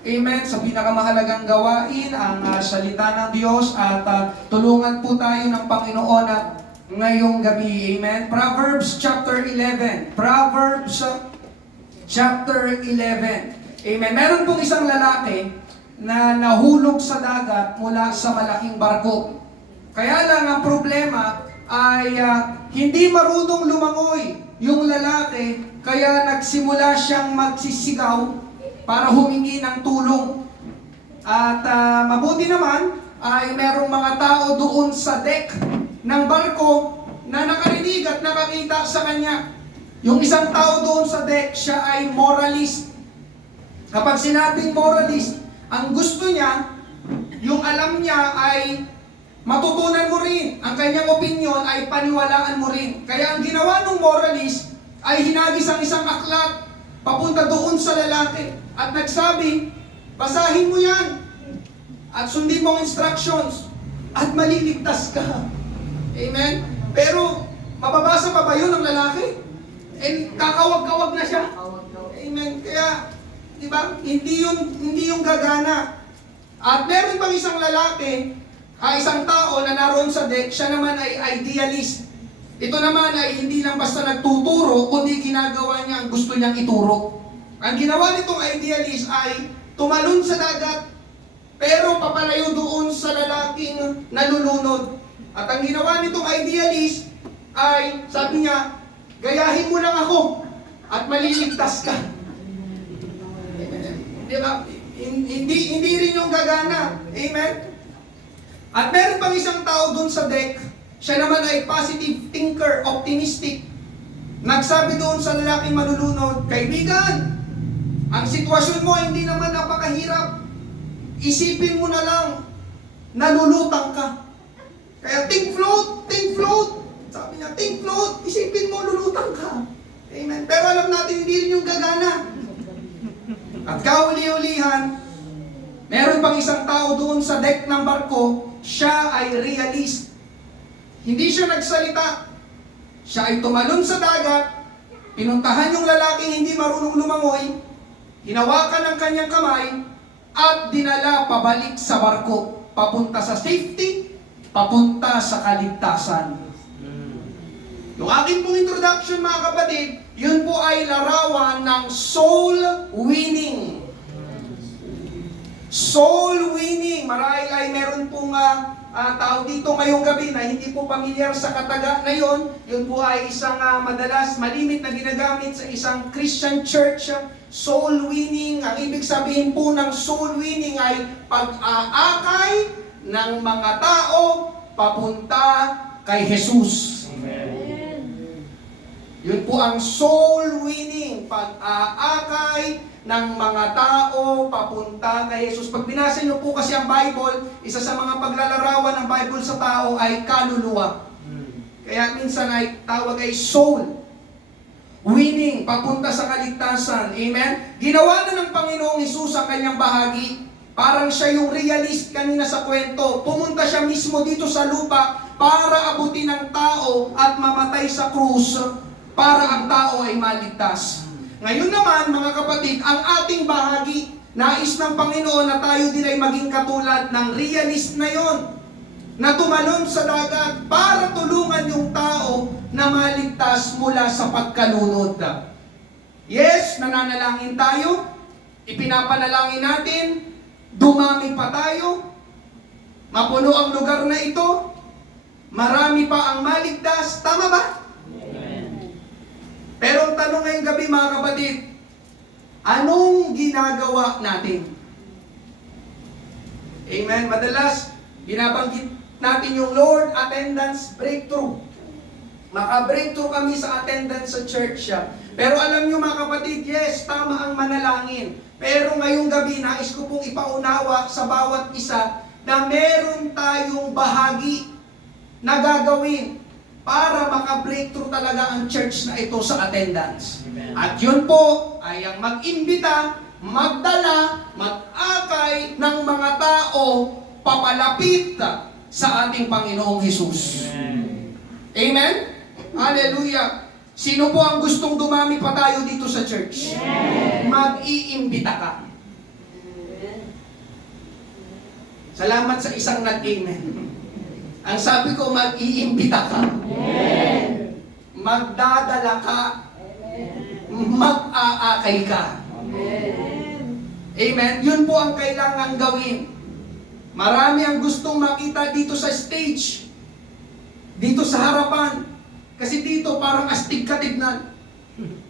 Amen. Sa pinakamahalagang gawain, ang salita ng Diyos at tulungan po tayo ng Panginoon at ngayong gabi. Amen. Proverbs chapter 11. Proverbs chapter 11. Amen. Meron pong isang lalaki na nahulog sa dagat mula sa malaking barko. Kaya lang ang problema ay hindi marunong lumangoy yung lalaki, kaya nagsimula siyang magsisigaw para humingi ng tulong. At mabuti naman ay merong mga tao doon sa deck ng barko na nakarinig at nakakita sa kanya. Yung isang tao doon sa deck, siya ay moralist. Kapag sinabing moralist, ang gusto niya, yung alam niya ay matutunan mo rin. Ang kanyang opinion ay paniwalaan mo rin. Kaya ang ginawa ng moralist ay hinagis ang isang aklat papunta doon sa lalaki at nagsabi, basahin mo yan at sundin mo ang instructions at maliligtas ka. Amen? Pero mababasa pa ba yun ng lalaki? And kakawag-kawag na siya. Amen? Kaya, di ba? Hindi yung gagana. At meron pang isang lalaki, isang tao na naroon sa deck, siya naman ay idealist. Ito naman ay hindi lang basta nagtuturo, kundi ginagawa niya ang gusto niyang ituro. Ang ginawa nitong idealist ay tumalon sa dagat, pero papalayo doon sa lalaking nalulunod. At ang ginawa nitong idealist ay, sabi niya, gayahin mo lang ako at maliligtas ka. Di ba? Hindi rin yung gagana. Amen? At meron pang isang tao dun sa deck, siya naman ay positive thinker, optimistic. Nagsabi doon sa lalaking malulunod, kaibigan, ang sitwasyon mo hindi naman napakahirap. Isipin mo na lang, nalulutang ka. Kaya think float, think float. Sabi niya, think float, isipin mo, lulutang ka. Amen. Pero alam natin, hindi rin yung gagana. At kauli-ulihan, meron pang isang tao doon sa deck ng barko, siya ay realist. Hindi siya nagsalita. Siya ay tumalon sa dagat, pinuntahan yung lalaking hindi marunong lumangoy, hinawakan ang kanyang kamay, at dinala pabalik sa barko, papunta sa safety, papunta sa kaligtasan. Yung aking pong introduction, mga kapatid, yun po ay larawan ng soul winning. Soul winning. Marahil ay meron pong tao dito ngayong gabi na hindi po pamilyar sa kataga na yon. Yun po ay isang madalas malimit na ginagamit sa isang Christian church. Soul winning. Ang ibig sabihin po ng soul winning ay pag-aakay ng mga tao papunta kay Jesus. Amen. Yun po ang soul winning. Pag-aakay ng mga tao papunta kay Jesus. Pag binasa niyo po kasi ang Bible, isa sa mga paglalarawan ng Bible sa tao ay kaluluwa. Kaya minsan ay tawag ay soul winning, papunta sa kaligtasan. Amen? Ginawa na ng Panginoong Jesus ang kanyang bahagi. Parang siya yung realist kanina sa kwento. Pumunta siya mismo dito sa lupa para abutin ang tao at mamatay sa krus para ang tao ay maligtas. Ngayon naman, mga kapatid, ang ating bahagi, nais ng Panginoon na tayo din ay maging katulad ng realist na yon, na tumalon sa dagat para tulungan yung tao na maligtas mula sa pagkalunod. Yes, nananalangin tayo, ipinapanalangin natin, dumami pa tayo, mapuno ang lugar na ito, marami pa ang maligtas, tama ba? Pero ang tanong ngayong gabi, mga kapatid, anong ginagawa natin? Amen? Madalas, binabanggit natin yung Lord attendance breakthrough. Maka-breakthrough kami sa attendance sa church. Pero alam nyo, mga kapatid, yes, tama ang manalangin. Pero ngayong gabi, nais ko pong ipaunawa sa bawat isa na meron tayong bahagi na gagawin para maka-breakthrough talaga ang church na ito sa attendance. Amen. At yun po ay ang mag-imbita, magdala, mag-akay ng mga tao papalapit sa ating Panginoong Jesus. Amen? Amen? Hallelujah! Sino po ang gustong dumami pa tayo dito sa church? Yes. Mag-iimbita ka. Salamat sa isang nag-amen. Ang sabi ko, mag-iimbita ka. Magdadala ka. Mag-aakay ka. Amen? Yun po ang kailangan gawin. Marami ang gustong makita dito sa stage. Dito sa harapan. Kasi dito parang astig ka tignan.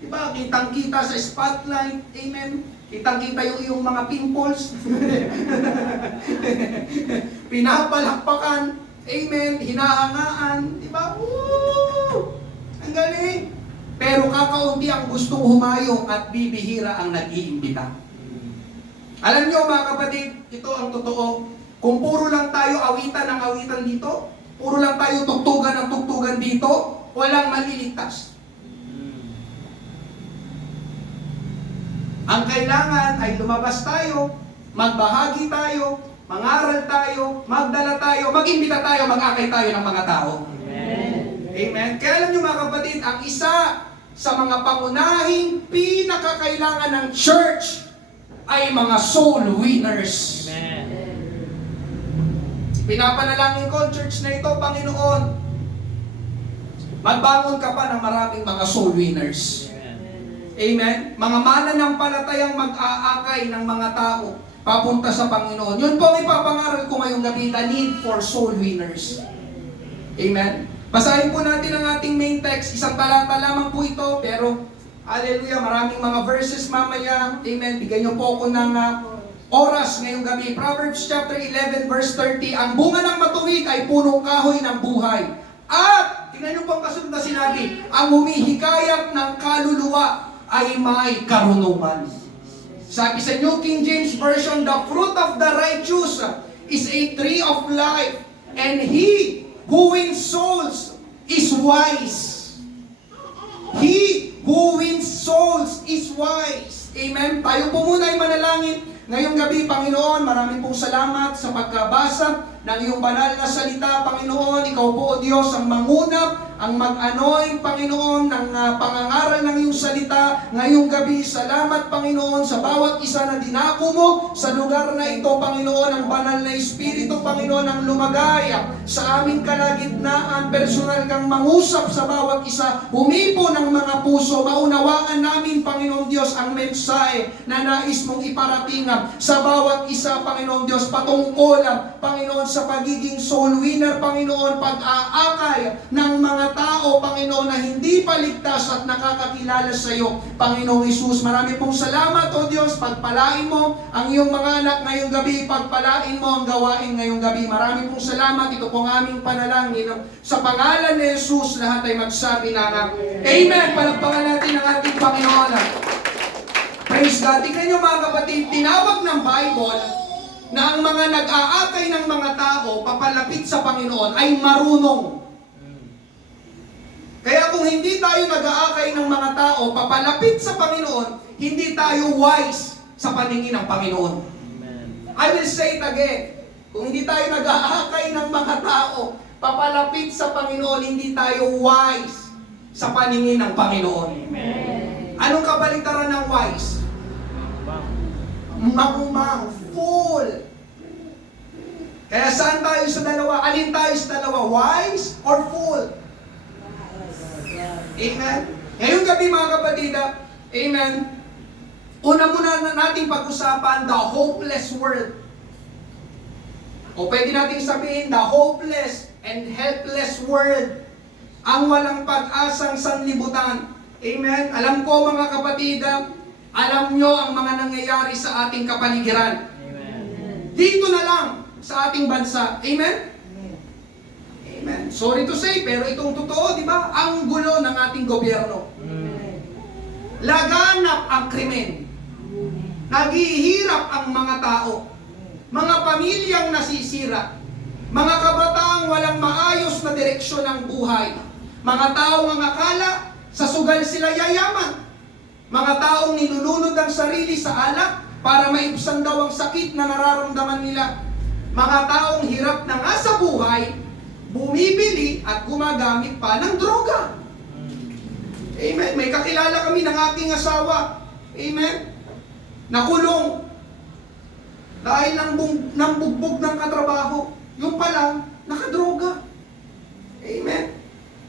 Diba? Kitang-kita sa spotlight. Amen? Kitang-kita yung iyong mga pimples. Pinapalakpakan. Amen? Hinahangaan. Diba? Woo! Ang galing. Pero kakaunti ang gustong humayong at bibihira ang nag-iimbita. Alam nyo mga kapatid, ito ang totoo. Kung puro lang tayo awitan ng awitan dito, puro lang tayo tugtugan ng tugtugan dito, walang maliligtas. Ang kailangan ay lumabas tayo, magbahagi tayo, mangaral tayo, magdala tayo, mag-imbita tayo, mag-akay tayo ng mga tao. Amen. Amen. Kaya alam nyo mga kapatid, ang isa sa mga pangunahing pinakakailangan ng church ay mga soul winners. Amen. Pinapanalangin ko, church na ito, Panginoon, magbangon ka pa ng maraming mga soul winners. Amen? Mga mananampalatayang mag-aakay ng mga tao papunta sa Panginoon. Yun po ang ipapangaral ko ngayong gabi, the need for soul winners. Amen? Basahin po natin ang ating main text. Isang talata lamang po ito, pero hallelujah, maraming mga verses mamaya. Amen? Bigyan niyo po ako ng oras ngayong gabi. Proverbs chapter 11 verse 30, ang bunga ng matuwid ay punong kahoy ng buhay. At, tingnan niyo po ang kasunod na sinabi, ang humihikayat ng kaluluwa ay may karunungan. Sabi sa New King James Version, the fruit of the righteous is a tree of life, and he who wins souls is wise. He who wins souls is wise. Amen? Tayo po muna ay manalangin. Ngayong gabi, Panginoon, maraming pong salamat sa pagkabasa ng iyong banal na salita, Panginoon. Ikaw po, O Diyos, ang mangunap, ang mag-anoy, Panginoon, ng pangangaral ng iyong salita. Ngayong gabi, salamat, Panginoon, sa bawat isa na dinako mo sa lugar na ito, Panginoon, ang banal na Espiritu, Panginoon, ang lumagay sa aming kalagitnaan. Personal kang mangusap sa bawat isa. Humipo ng mga puso. Maunawaan namin, Panginoon Diyos, ang mensahe na nais mong iparating sa bawat isa, Panginoon Diyos, patungkol, Panginoon, sa pagiging soul winner, Panginoon, pag-aakay ng mga tao, Panginoon, na hindi paligtas at nakakakilala sa iyo, Panginoong Hesus. Marami pong salamat, O Diyos, pagpalain mo ang iyong mga anak ngayong gabi, pagpalain mo ang gawain ngayong gabi. Marami pong salamat, ito pong aming panalangin. Sa pangalan ni Hesus, lahat ay magsabi na Amen! Palagpakan natin ang ating Panginoon. Praise God. Tingnan nyo mga kapatid, tinawag ng Bible na ang mga nag-aakay ng mga tao papalapit sa Panginoon ay marunong. Kaya kung hindi tayo nag-aakay ng mga tao papalapit sa Panginoon, hindi tayo wise sa paningin ng Panginoon. I will say it again. Kung hindi tayo nag-aakay ng mga tao papalapit sa Panginoon, hindi tayo wise sa paningin ng Panginoon. Anong kabaligtaran ng wise? Mangmang, fool. Kaya saan tayo sa dalawa? Alin tayo sa dalawa? Wise or fool? Amen? Ngayong gabi mga kapatid, amen, una muna natin pag-usapan the hopeless world. O pwede natin sabihin, the hopeless and helpless world. Ang walang pag-asang sanlibutan. Amen? Alam ko mga kapatid, alam nyo ang mga nangyayari sa ating kapaligiran. Amen. Dito na lang sa ating bansa. Amen? Amen. Sorry to say, pero itong totoo, di ba? Ang gulo ng ating gobyerno. Laganap ang krimen. Naghihirap ang mga tao. Mga pamilyang nasisira. Mga kabataang walang maayos na direksyon ng buhay. Mga taong ang akala, sa sugal sila yayaman. Mga taong nilulunod ang sarili sa alak para maibsan daw ang sakit na nararamdaman nila. Mga taong hirap na nga sa buhay, bumibili at gumagamit pa ng droga. Amen. May kakilala kami ng aking asawa. Amen. Nakulong. dahil ng bugbog ng katrabaho. Yung pala, nakadroga. Amen.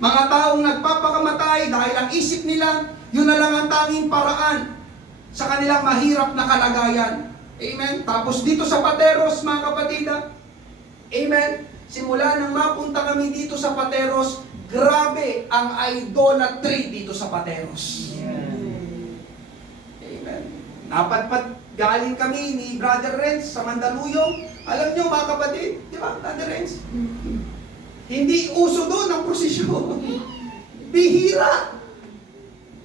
Mga taong nagpapakamatay dahil ang isip nila, yun na lang ang tanging paraan sa kanilang mahirap na kalagayan. Amen. Tapos dito sa Pateros, mga kapatid, amen. Simula nang mapunta kami dito sa Pateros, grabe ang idolatry dito sa Pateros. Amen. Napadpad galing kami ni Brother Renz sa Mandaluyong. Alam nyo mga kapatid, di ba, Brother Renz? Hindi uso doon ang prosesyon. Bihira.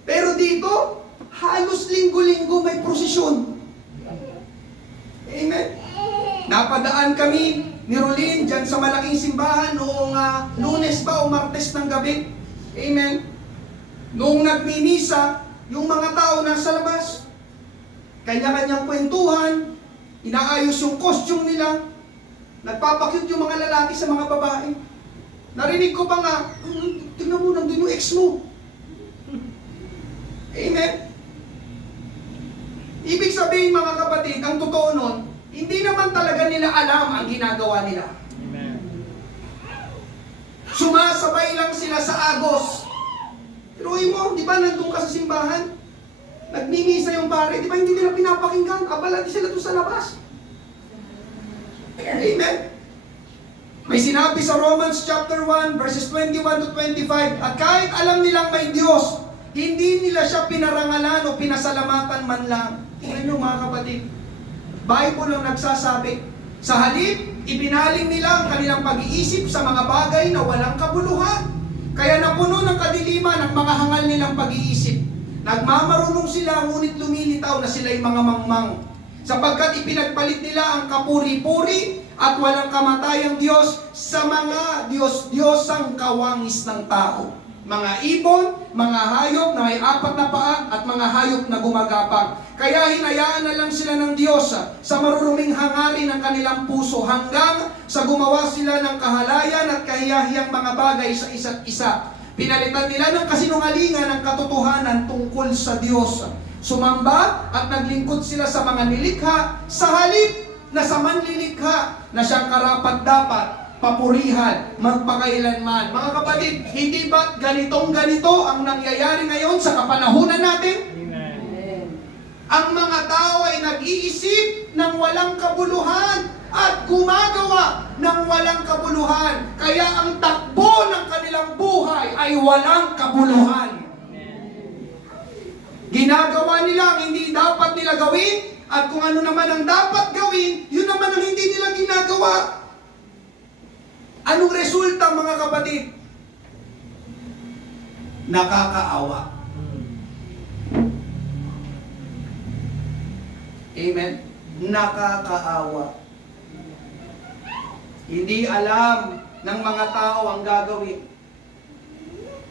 Pero dito, halos linggo-linggo may prosesyon. Amen. Napadaan kami ni Rolin dyan sa malaking simbahan noong Lunes ba o Martes ng gabi. Amen. Noong nagmimisa, yung mga tao nasa labas, kanya-kanyang kwentuhan, inaayos yung costume nila, nagpapakyut yung mga lalaki sa mga babae. Narinig ko pa nga, tingnan mo, nandun yung ex mo. Amen. Ibig sabihin mga kapatid, ang totoo nun, hindi naman talaga nila alam ang ginagawa nila. Amen. Sumasabay lang sila sa agos. Tiruin mo, di ba nandun ka sa simbahan? Nagmimisa yung pare, di ba hindi nila pinapakinggan? Abala di sila doon sa labas. Amen. May sinabi sa Romans chapter 1, verses 21 to 25, at kahit alam nilang may Diyos, hindi nila siya pinarangalan o pinasalamatan man lang. Tingnan nyo mga kapatid, Bible ang nagsasabi, sa halip, ibinaling nila ang kanilang pag-iisip sa mga bagay na walang kabuluhan. Kaya napuno ng kadiliman ang mga hangal nilang pag-iisip. Nagmamarunong sila, ngunit lumilitaw na sila'y mga mangmang. Sapagkat ipinagpalit nila ang kapuri-puri at walang kamatayang Diyos sa mga Diyos-Diyosang kawangis ng tao. Mga ibon, mga hayop na may apat na paa at mga hayop na gumagapang. Kaya hinayaan na lang sila ng Diyos sa maruruming hangarin ng kanilang puso hanggang sa gumawa sila ng kahalayan at kahiyahiyang mga bagay sa isa't isa. Pinalitan nila ng kasinungalingan ang katotohanan tungkol sa Diyos. Sumamba at naglingkod sila sa mga nilikha sa halip na sa manlilikha na siyang karapat-dapat papurihan, magpakailanman. Mga kapatid, hindi ba ganito ang nangyayari ngayon sa kapanahunan natin? Amen. Ang mga tao ay nag-iisip ng walang kabuluhan at gumagawa ng walang kabuluhan. Kaya ang takbo ng kanilang buhay ay walang kabuluhan. Ginagawa nila ang hindi dapat nila gawin at kung ano naman ang dapat gawin, yun naman ang hindi nila ginagawa. Anong resulta mga kapatid? Nakakaawa. Amen? Nakakaawa. Hindi alam ng mga tao ang gagawin.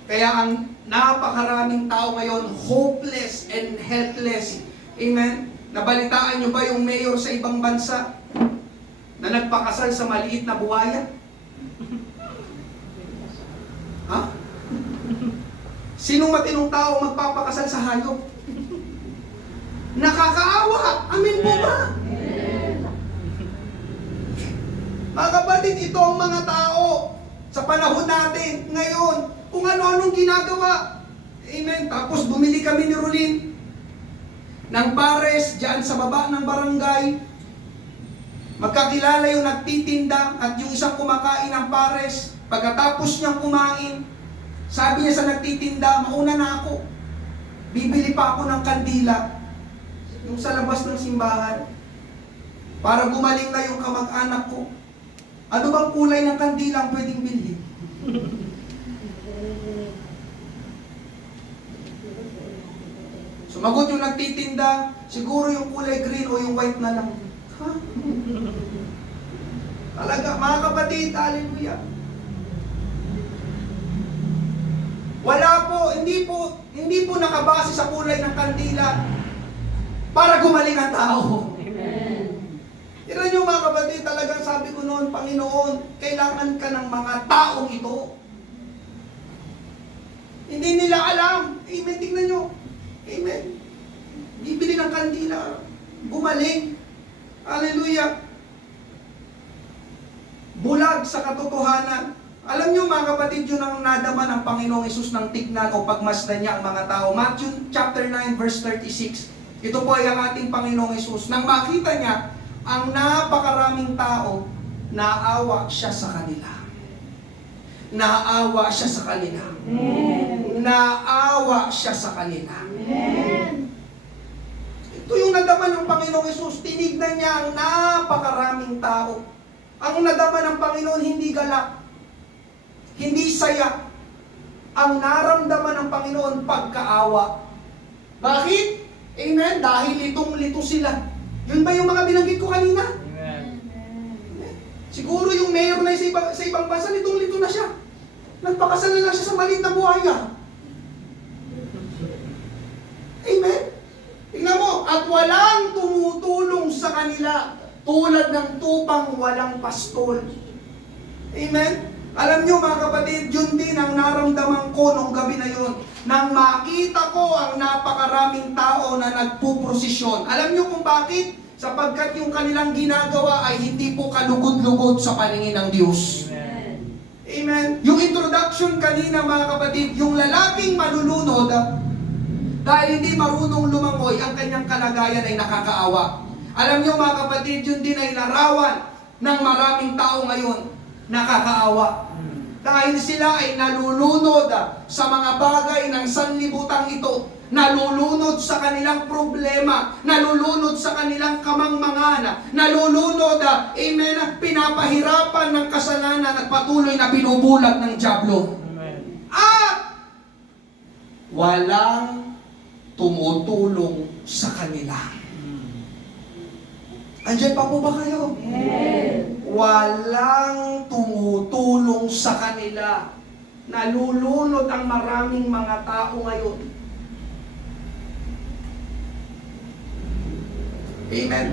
Kaya ang napakaraming tao ngayon hopeless and helpless. Amen? Nabalitaan nyo ba yung mayor sa ibang bansa na nagpakasal sa maliit na buhaya? Ha? Sinong matinong tao magpapakasal sa hayop? Nakakaawa! Amin po ba? Mga kapatid, ito ang mga tao sa panahon natin ngayon, kung ano-anong ginagawa. Amen. Tapos bumili kami ni Rolin ng pares dyan sa baba ng barangay. Magkakilala yung nagtitinda at yung isang kumakain ng pares. Pagkatapos niyang kumain, sabi niya sa nagtitinda, mauna na ako. Bibili pa ako ng kandila, yung sa labas ng simbahan, para gumaling na yung kamag-anak ko. Ano bang kulay ng kandila ang pwedeng bilhin? Sumagot yung nagtitinda, siguro yung kulay green o yung white na lang. Ha? Talaga, mga kapatid, hallelujah. Wala po, hindi po nakabase sa kulay ng kandila para gumaling ang tao. Amen. Tira nyo mga kapatid, talagang sabi ko noon, Panginoon, kailangan ka ng mga taong ito. Hindi nila alam. Amen, tingnan nyo. Amen. Bibili ng kandila, gumaling. Hallelujah. Bulag sa katotohanan. Alam niyo mga kapatid, yun ang nadama ng Panginoong Hesus ng tignan o pagmasdan niya ang mga tao. Matthew chapter 9 verse 36. Ito po ay ang ating Panginoong Hesus. Nang makita niya ang napakaraming tao, naawa siya sa kanila. Naawa siya sa kanila. Naawa siya sa kanila. Ito yung nadama ng Panginoong Hesus. Tinignan niya ang napakaraming tao. Ang nadama ng Panginoon hindi galak, hindi saya. Ang naramdaman ng Panginoon pagkaawa. Bakit? Amen? Dahil litong-lito sila. Yun ba yung mga binanggit ko kanina? Amen. Siguro yung mayor na sa ibang bansa, litong-lito na siya. Nagpakasal na lang siya sa maliit na buhaya. Amen? Tingnan mo, at walang tumutulong sa kanila tulad ng tupang walang pastol. Amen? Alam nyo mga kapatid, yun din ang naramdaman ko nung gabi na yun. Nang makita ko ang napakaraming tao na nagpuprosesyon. Alam nyo kung bakit? Sapagkat yung kanilang ginagawa ay hindi po kalugod-lugod sa paningin ng Diyos. Amen. Amen. Yung introduction kanina mga kapatid, yung lalaking malulunod, dahil hindi marunong lumangoy, ang kanyang kalagayan ay nakakaawa. Alam nyo mga kapatid, yun din ay larawan ng maraming tao ngayon, nakakaawa. Dahil sila ay nalulunod sa mga bagay ng sanlibutang ito, nalulunod sa kanilang problema, nalulunod sa kanilang kamangmangan, nalulunod, amen, pinapahirapan ng kasalanan at patuloy na binubulag ng dyablo. Amen. At walang tumutulong sa kanila. Andiyan pa po ba kayo? Amen. Walang tumutulong sa kanila. Nalulunod ang maraming mga tao ngayon. Amen.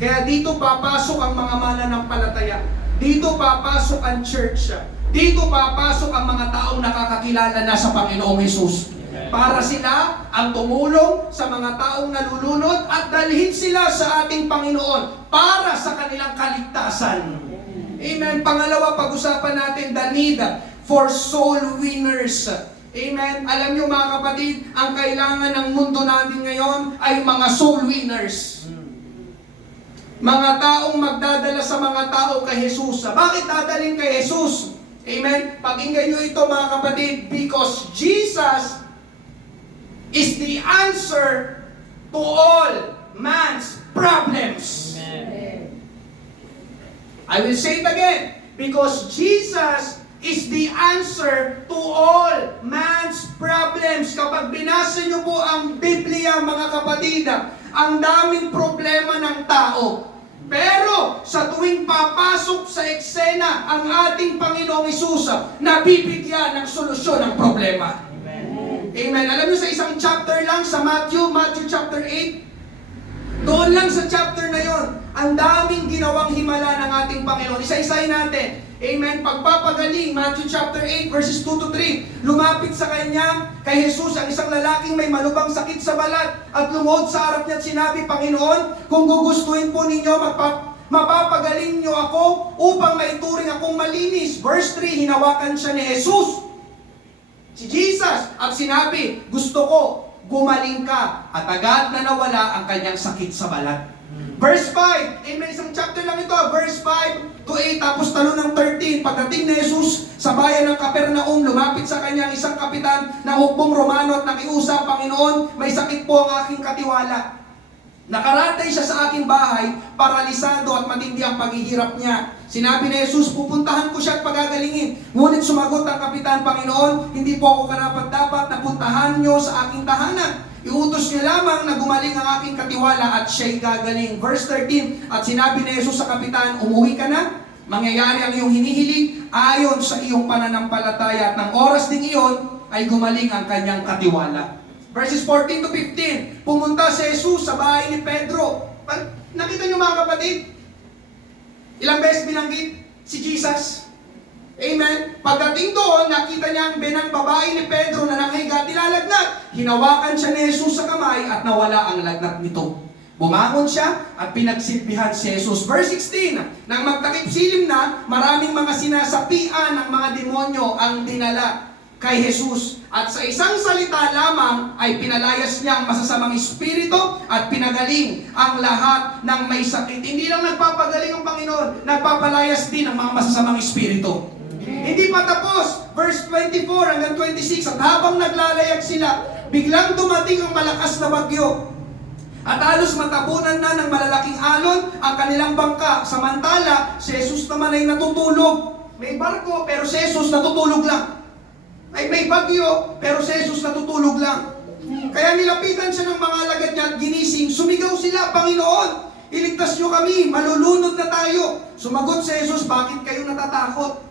Kaya dito papasok ang mga mananampalataya. Dito papasok ang church. Dito papasok ang mga taong nakakakilala na sa Panginoong Hesus. Para sila ang tumulong sa mga taong nalulunod at dalhin sila sa ating Panginoon para sa kanilang kaligtasan. Amen. Pangalawa, pag-usapan natin the need for soul winners. Amen. Alam niyo mga kapatid, ang kailangan ng mundo natin ngayon ay mga soul winners. Mga taong magdadala sa mga tao kay Jesus. Bakit dadalhin kay Jesus? Amen. Pakinggan niyo ito mga kapatid, because Jesus is the answer to all man's problems. Amen. I will say it again. Because Jesus is the answer to all man's problems. Kapag binasa niyo po ang Biblia, mga kapatid, ang daming problema ng tao. Pero sa tuwing papasok sa eksena ang ating Panginoong Hesus, nabibigyan ng solusyon ng problema. Amen. Alam niyo sa isang chapter lang sa Matthew chapter 8, doon lang sa chapter na yon, ang daming ginawang himala ng ating Panginoon. Isa-isahin natin. Amen. Pagpapagaling, Matthew chapter 8 verses 2 to 3. Lumapit sa kanya, kay Jesus, ang isang lalaking may malubhang sakit sa balat at lumuhod sa harap niya at sinabi, Panginoon, kung gugustuhin po ninyo, mapapagaling niyo ako upang maituring akong malinis. Verse 3, hinawakan siya ni Jesus, si Jesus, at sinabi, gusto ko, gumaling ka. At agad na nawala ang kanyang sakit sa balat. Verse 5, amen, isang chapter lang ito, verse 5 to 8, tapos talo ng 13. Pagdating ni Jesus sa bayan ng Capernaum, lumapit sa kanya ang isang kapitan ng hukbong Romano at nakiusap, Panginoon, may sakit po ang aking katiwala. Nakaratay siya sa aking bahay, paralisado at matindi ang paghihirap niya. Sinabi ni Jesus, pupuntahan ko siya at pagagalingin. Ngunit sumagot ang kapitan, Panginoon, hindi po ako karapat-dapat na puntahan niyo sa aking tahanan. Iutos niyo lamang na gumaling ang aking katiwala at siya'y gagaling. Verse 13, at sinabi ni Jesus sa kapitan, umuwi ka na, mangyayari ang iyong hinihiling ayon sa iyong pananampalataya at ng oras ding iyon ay gumaling ang kanyang katiwala. Verses 14 to 15, pumunta si Jesus sa bahay ni Pedro. Nakita niyo mga kapatid? Ilang beses binanggit si Jesus? Amen? Pagdating doon, nakita niya ang benang babae ni Pedro na nakahiga at nilalagnat. Hinawakan siya ni Jesus sa kamay at nawala ang lagnat nito. Bumangon siya at pinagsilbihan si Jesus. Verse 16, nang magtakip silim na, maraming mga sinasapian ng mga demonyo ang dinala kay Jesus. At sa isang salita lamang ay pinalayas niya ang masasamang espiritu at pinagaling ang lahat ng may sakit. Hindi lang nagpapagaling ang Panginoon, nagpapalayas din ang mga masasamang espiritu. Hindi pa tapos, verse 24 hanggang 26, at habang naglalayag sila, biglang dumating ang malakas na bagyo. At halos matabunan na ng malalaking alon ang kanilang bangka. Samantala, si Jesus naman ay natutulog. May barko, pero si Jesus natutulog lang. Ay may bagyo, pero si Jesus natutulog lang. Kaya nilapitan siya ng mga alagad niya at ginising. Sumigaw sila, Panginoon, iligtas niyo kami, malulunod na tayo. Sumagot si Jesus, bakit kayo natatakot?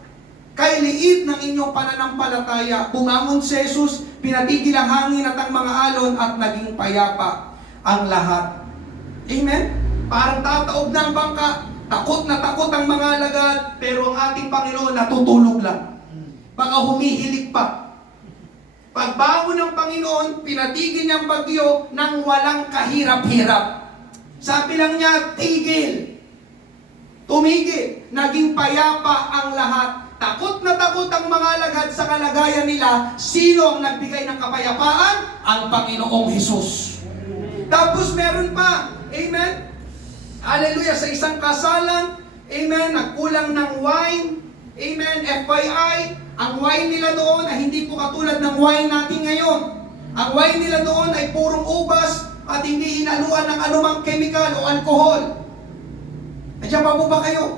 Kay liit ng inyong pananampalataya. Bumangon si Jesus, pinatigil ang hangin at ang mga alon at naging payapa ang lahat. Amen? Parang tataob ng bangka, takot na takot ang mga alagad, pero ang ating Panginoon natutulog lang. Baka humihilik pa. Pagbangon ng Panginoon, pinatigil niyang bagyo nang walang kahirap-hirap. Sabi lang niya, tigil. Tumigil. Naging payapa ang lahat. Takot na takot ang mga alagad sa kalagayan nila. Sino ang nagbigay ng kapayapaan? Ang Panginoong Hesus. Tapos meron pa, amen? Hallelujah, sa isang kasalan, amen, nagkulang ng wine, amen, FYI, ang wine nila doon ay hindi po katulad ng wine natin ngayon. Ang wine nila doon ay purong ubas at hindi hinaluan ng anumang chemical o alcohol. Nandiyan pa po ba kayo?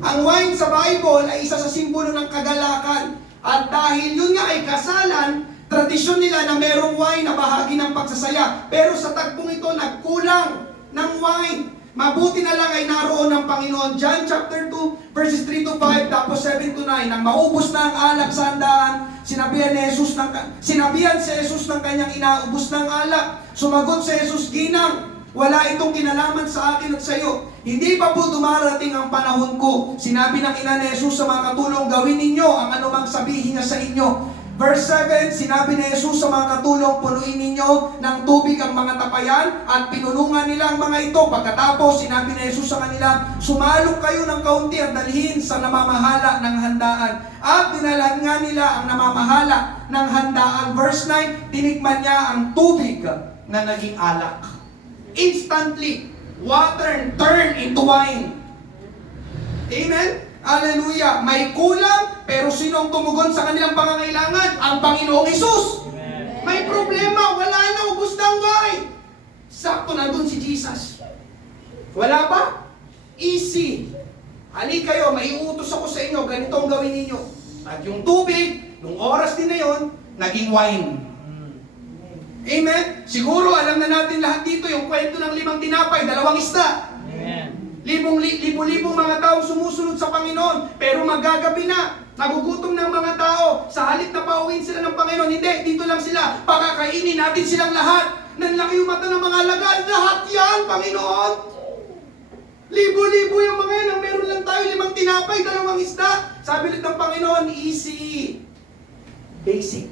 Ang wine sa Bible ay isa sa simbolo ng kagalakan. At dahil yun nga ay kasalan, tradisyon nila na merong wine na bahagi ng pagsasaya. Pero sa tagpong ito, nagkulang ng wine. Mabuti na lang ay naroon ng Panginoon. John chapter 2, verses 3 to 5, tapos 7 to 9. Nang maubos na ang alak sa handaan, sinabihan si Jesus ng kanyang inaubos ng alak. Sumagot si Jesus, Ginang, wala itong kinalaman sa akin at sa iyo. Hindi pa po dumarating ang panahon ko. Sinabi ng ina ni Jesus sa mga katulong, gawin ninyo ang anumang sabihin niya sa inyo. Verse 7, sinabi ni Jesus sa mga katulong, punuin ninyo ng tubig ang mga tapayan at pinulungan nila ang mga ito. Pagkatapos, sinabi ni Jesus sa kanila, sumalok kayo ng kaunti at dalhin sa namamahala ng handaan. At dinalhan nga nila ang namamahala ng handaan. Verse 9, tinikman niya ang tubig na naging alak. Instantly, water turned into wine. Amen? Hallelujah! May kulang, pero sino ang tumugon sa kanilang pangangailangan? Ang Panginoong Hesus. Amen. May problema, wala na, ubos na ang wine. Sakto na doon si Jesus. Wala pa? Easy. Hali kayo, maiutos ako sa inyo, ganito ang gawin ninyo. At yung tubig, nung oras din na yon, naging wine. Amen? Siguro alam na natin lahat dito yung kwento ng 5 tinapay, 2 isda. Amen. Libo-libong mga taong sumusunod sa Panginoon, pero magagabi na, nagugutom ng mga tao, sa halip na pauwiin sila ng Panginoon, hindi, dito lang sila, pakakainin natin silang lahat. Nanlaki yung mata ng mga alagad, lahat yan, Panginoon. Libo-libo yung mga yan, ang meron lang tayo 5 tinapay, 2 isda. Sabi ulit ng Panginoon, easy. Basic.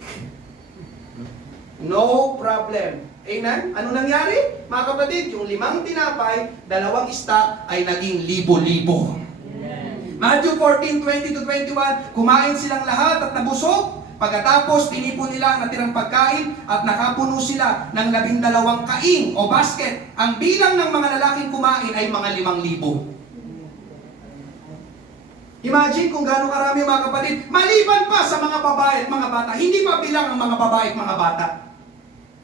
No problem. Amen? Ano nangyari? Mga kapatid, yung 5 tinapay, 2 isda ay naging libo-libo. Matthew 14:20-21, kumain silang lahat at nabusog. Pagkatapos, tinipon nila ang natirang pagkain at nakapuno sila ng 12 kaing o basket. Ang bilang ng mga lalaking kumain ay mga 5,000. Imagine kung gaano karami mga kapatid, maliban pa sa mga babae at mga bata. Hindi pa bilang ang mga babae at mga bata.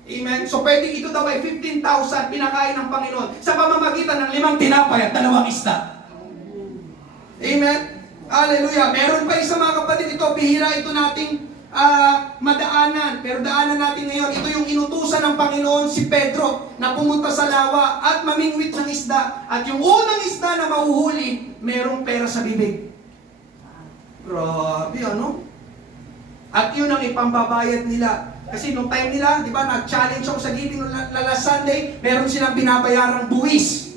Amen? So pwede ito daw ay 15,000 pinakain ng Panginoon sa pamamagitan ng 5 tinapay at 2 isda. Amen? Hallelujah. Meron pa isa mga kapatid, ito, bihira ito nating madaanan. Pero daanan natin ngayon, ito yung inutusan ng Panginoon si Pedro na pumunta sa lawa at mamingwit ng isda. At yung unang isda na mahuhuli, merong pera sa bibig. Grabe, ano? At yun ang ipambabayad nila. Kasi nung time nila, di ba, nag-challenge ako sa giving last Sunday, meron silang binabayarang buwis.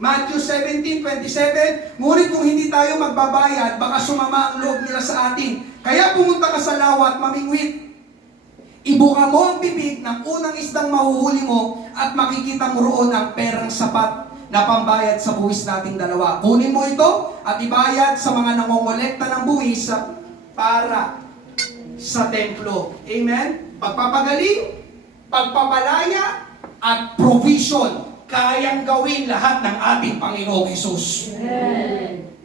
Matthew 17:27, ngunit kung hindi tayo magbabayad, baka sumama ang loob nila sa atin. Kaya pumunta ka sa lawa at mamingwit. Ibuka mo ang bibig ng unang isdang mahuhuli mo at makikita mo roon ang perang sapat na pambayad sa buwis nating dalawa. Kunin mo ito at ibayad sa mga nangongolekta ng buwis para sa templo. Amen? Pagpapagaling, pagpapalaya, at provision. Kayang gawin lahat ng ating Panginoong Hesus.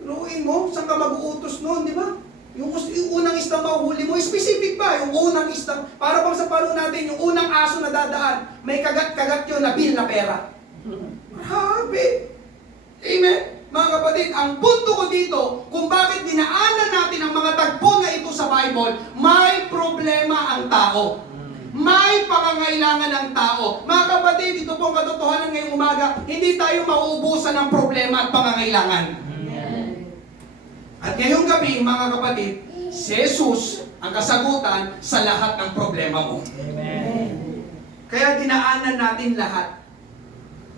Luin mo, saan ka mag-uutos noon, di ba? Yung unang isdang mahuhuli mo, specific ba? Yung unang isdang, para bang sa palo natin, yung unang aso na dadaan, may kagat-kagat yun na bill na pera. Grabe! Amen? Mga kapatid, ang punto ko dito, kung bakit dinaanan natin ang mga tagpo na ito sa Bible, may problema ang tao. May pangangailangan ng tao. Mga kapatid, ito pong katotohanan ngayong umaga, hindi tayo mauubusan ng problema at pangangailangan. At ngayong gabi, mga kapatid, si Jesus ang kasagutan sa lahat ng problema mo. Amen. Kaya dinaanan natin lahat.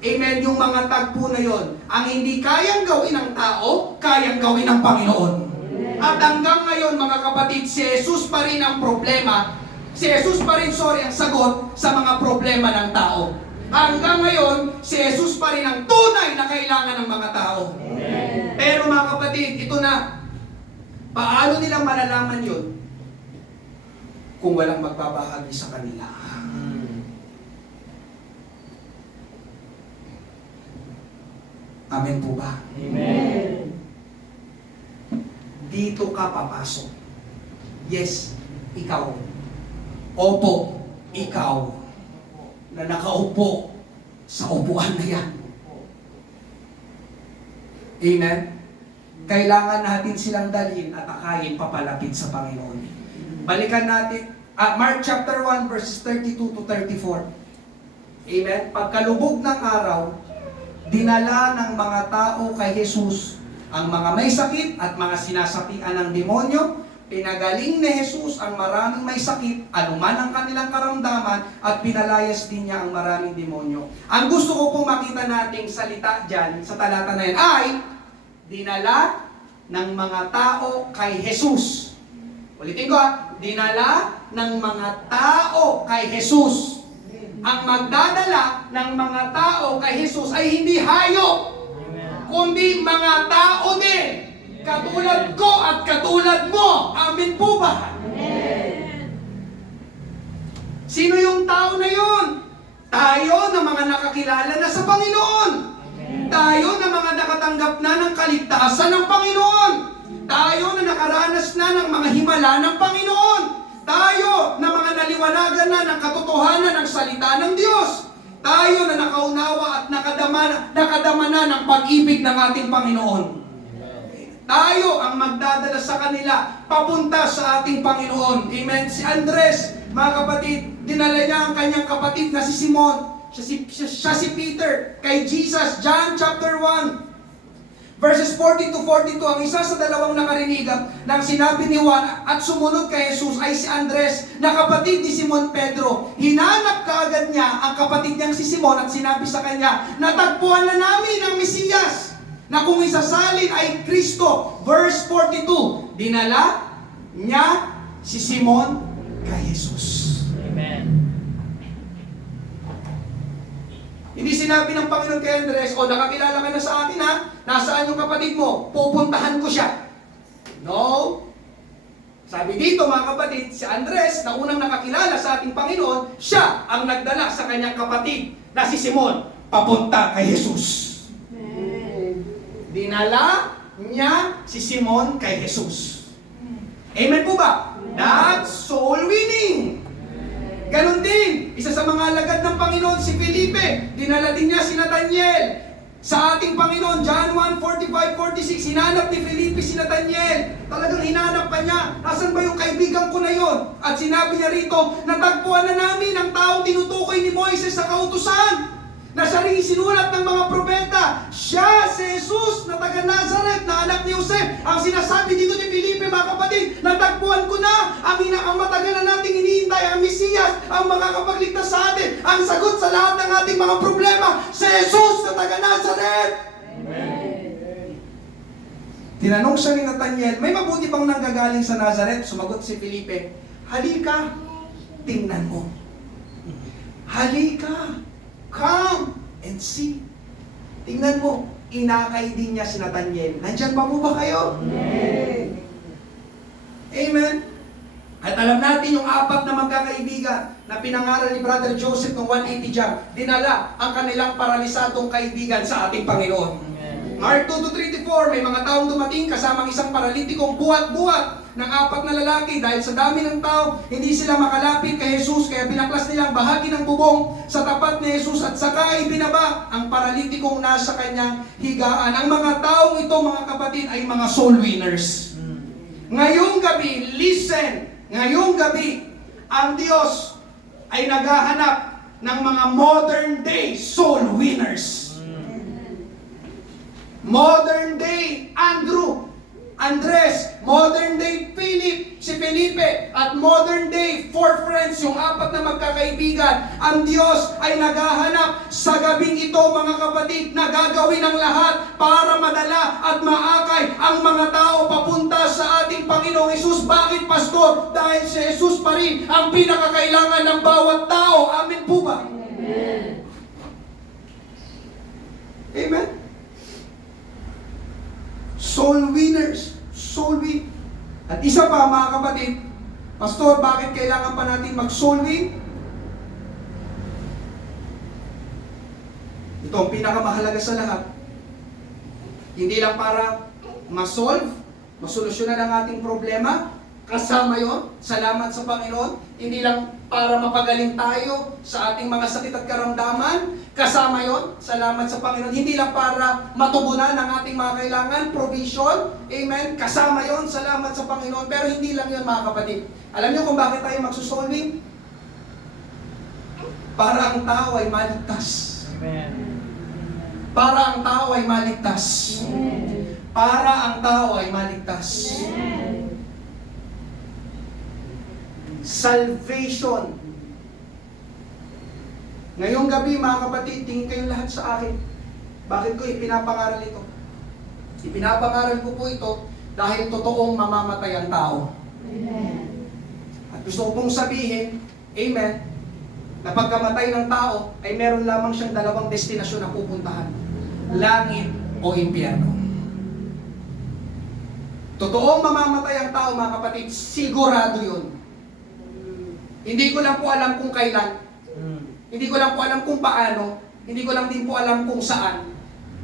Amen, yung mga tagpo na yon. Ang hindi kayang gawin ng tao, kayang gawin ng Panginoon. Amen. At hanggang ngayon, mga kapatid, si Jesus pa rin ang problema. Si Jesus pa rin, ang sagot sa mga problema ng tao. Hanggang ngayon, si Jesus pa rin ang tunay na kailangan ng mga tao. Amen. Pero mga kapatid, ito na. Paano nilang malalaman yun kung walang magbabahagi sa kanila? Amen po ba? Amen. Dito ka papasok. Yes, ikaw. Opo, ikaw na nakaupo sa upuan na yan. Amen? Kailangan natin silang dalhin at akayin papalapit sa Panginoon. Balikan natin, Mark chapter 1 verses 32 to 34. Amen? Pagkalubog ng araw, dinala ng mga tao kay Jesus ang mga may sakit at mga sinasapian ng demonyo. Pinagaling ni Jesus ang maraming may sakit, anuman ang kanilang karamdaman, at pinalayas din niya ang maraming demonyo. Ang gusto ko pong makita nating salita dyan sa talata na yan ay dinala ng mga tao kay Jesus. Ulitin ko dinala ng mga tao kay Jesus. Ang magdadala ng mga tao kay Jesus ay hindi hayop, kundi mga tao din. Katulad ko at katulad mo. Amen po ba? Amen. Sino yung tao na yun? Tayo na mga nakakilala na sa Panginoon. Amen. Tayo na mga nakatanggap na ng kaligtasan ng Panginoon. Tayo na nakaranas na ng mga himala ng Panginoon. Tayo na mga naliwanagan na ng katotohanan ng salita ng Diyos. Tayo na nakaunawa at nakadama na ng pag-ibig ng ating Panginoon. Tayo ang magdadala sa kanila papunta sa ating Panginoon. Amen. Si Andres, mga kapatid, dinala niya ang kanyang kapatid na si Simon. Siya si Peter kay Jesus. John chapter 1 verses 40 to 42. Ang isa sa dalawang nakarinigan ng sinabi ni Juan at sumunod kay Jesus ay si Andres na kapatid ni Simon Pedro. Hinanap kaagad niya ang kapatid niyang si Simon at sinabi sa kanya, natagpuan na namin ang Mesiyas, na kung isasalin ay Kristo. Verse 42, dinala niya si Simon kay Jesus. Amen. Hindi sinabi ng Panginoon kay Andres, nakakilala ka na sa akin nasaan yung kapatid mo? Pupuntahan ko siya. No. Sabi dito mga kapatid, si Andres na unang nakakilala sa ating Panginoon, siya ang nagdala sa kanyang kapatid na si Simon papunta kay Jesus. Dinala niya si Simon kay Jesus. Amen po ba? That's soul winning. Ganon din, isa sa mga alagad ng Panginoon, si Felipe, dinala din niya si Nathaniel sa ating Panginoon. John 1:45-46, hinanap ni Felipe si Nathaniel. Talagang hinanap pa niya, asan ba yung kaibigan ko na yon? At sinabi niya rito, natagpuan na namin ang taong tinutukoy ni Moises sa kautusan, na siya rin isinulat ng mga propeta. Siya, si Jesus, na taga Nazareth, na anak ni Jose. Ang sinasabi dito ni Felipe, mga kapatid, natagpuan ko na ang matagal na nating hinihintay, ang Mesiyas, ang makakapagligtas sa atin, ang sagot sa lahat ng ating mga problema, si Jesus, na taga Nazareth. Amen. Tinanong siya ni Nathaniel, may mabuti bang nanggagaling sa Nazareth? Sumagot si Felipe, halika tingnan mo. Halika, come and see. Tingnan mo, inakay din niya si Nathaniel. Nandyan pa po ba kayo? Amen. At alam natin yung apat na magkakaibigan na pinangaral ni Brother Joseph ng 180 Jam, dinala ang kanilang paralisadong kaibigan sa ating Panginoon. Mark 2:3-4, may mga taong dumating kasamang isang paralitikong buhat-buhat ng apat na lalaki. Dahil sa dami ng tao, hindi sila makalapit kay Jesus, kaya binaklas nila ang bahagi ng bubong sa tapat ni Jesus at saka ibinaba ang paralitikong nasa kanyang higaan. Ang mga taong ito, mga kapatid, ay mga soul winners. Ngayong gabi, listen, ngayong gabi, ang Diyos ay naghahanap ng mga modern day soul winners. Modern day Andrew, Andres, modern day Philip, si Felipe, at modern day four friends, yung apat na magkakaibigan. Ang Diyos ay naghahanap sa gabing ito, mga kapatid, na gagawin ang lahat para madala at maakay ang mga tao papunta sa ating Panginoong Hesus. Bakit, Pastor? Dahil si Jesus pa rin ang pinakakailangan ng bawat tao. Amen po ba? Amen. Amen. Soul winners. Soul win. At isa pa, mga kapatid, Pastor, bakit kailangan pa natin mag-soul win? Ito ang pinakamahalaga sa lahat. Hindi lang para ma-solve, masolusyonan ang ating problema, kasama yon, salamat sa Panginoon. Hindi lang para mapagaling tayo sa ating mga sakit at karamdaman, kasama yon, salamat sa Panginoon. Hindi lang para matugunan ang ating mga kailangan, provision, amen, kasama yon, salamat sa Panginoon. Pero hindi lang yon, mga kapatid. Alam niyo kung bakit tayo magsusolving? Para ang tao ay maligtas. Amen. Para ang tao ay maligtas. Amen. Para ang tao ay maligtas. Amen. Salvation. Ngayong gabi, mga kapatid, tingin kayong lahat sa akin. Bakit ko ipinapangaral ito? Ipinapangaral ko po ito dahil totoong mamamatay ang tao. Amen. At gusto ko pong sabihin, amen, na pagkamatay ng tao ay meron lamang siyang dalawang destinasyon na pupuntahan. Langit o impyerno. Totoong mamamatay ang tao, mga kapatid, sigurado yun. Hindi ko lang po alam kung kailan. Hindi ko lang po alam kung paano. Hindi ko lang din po alam kung saan.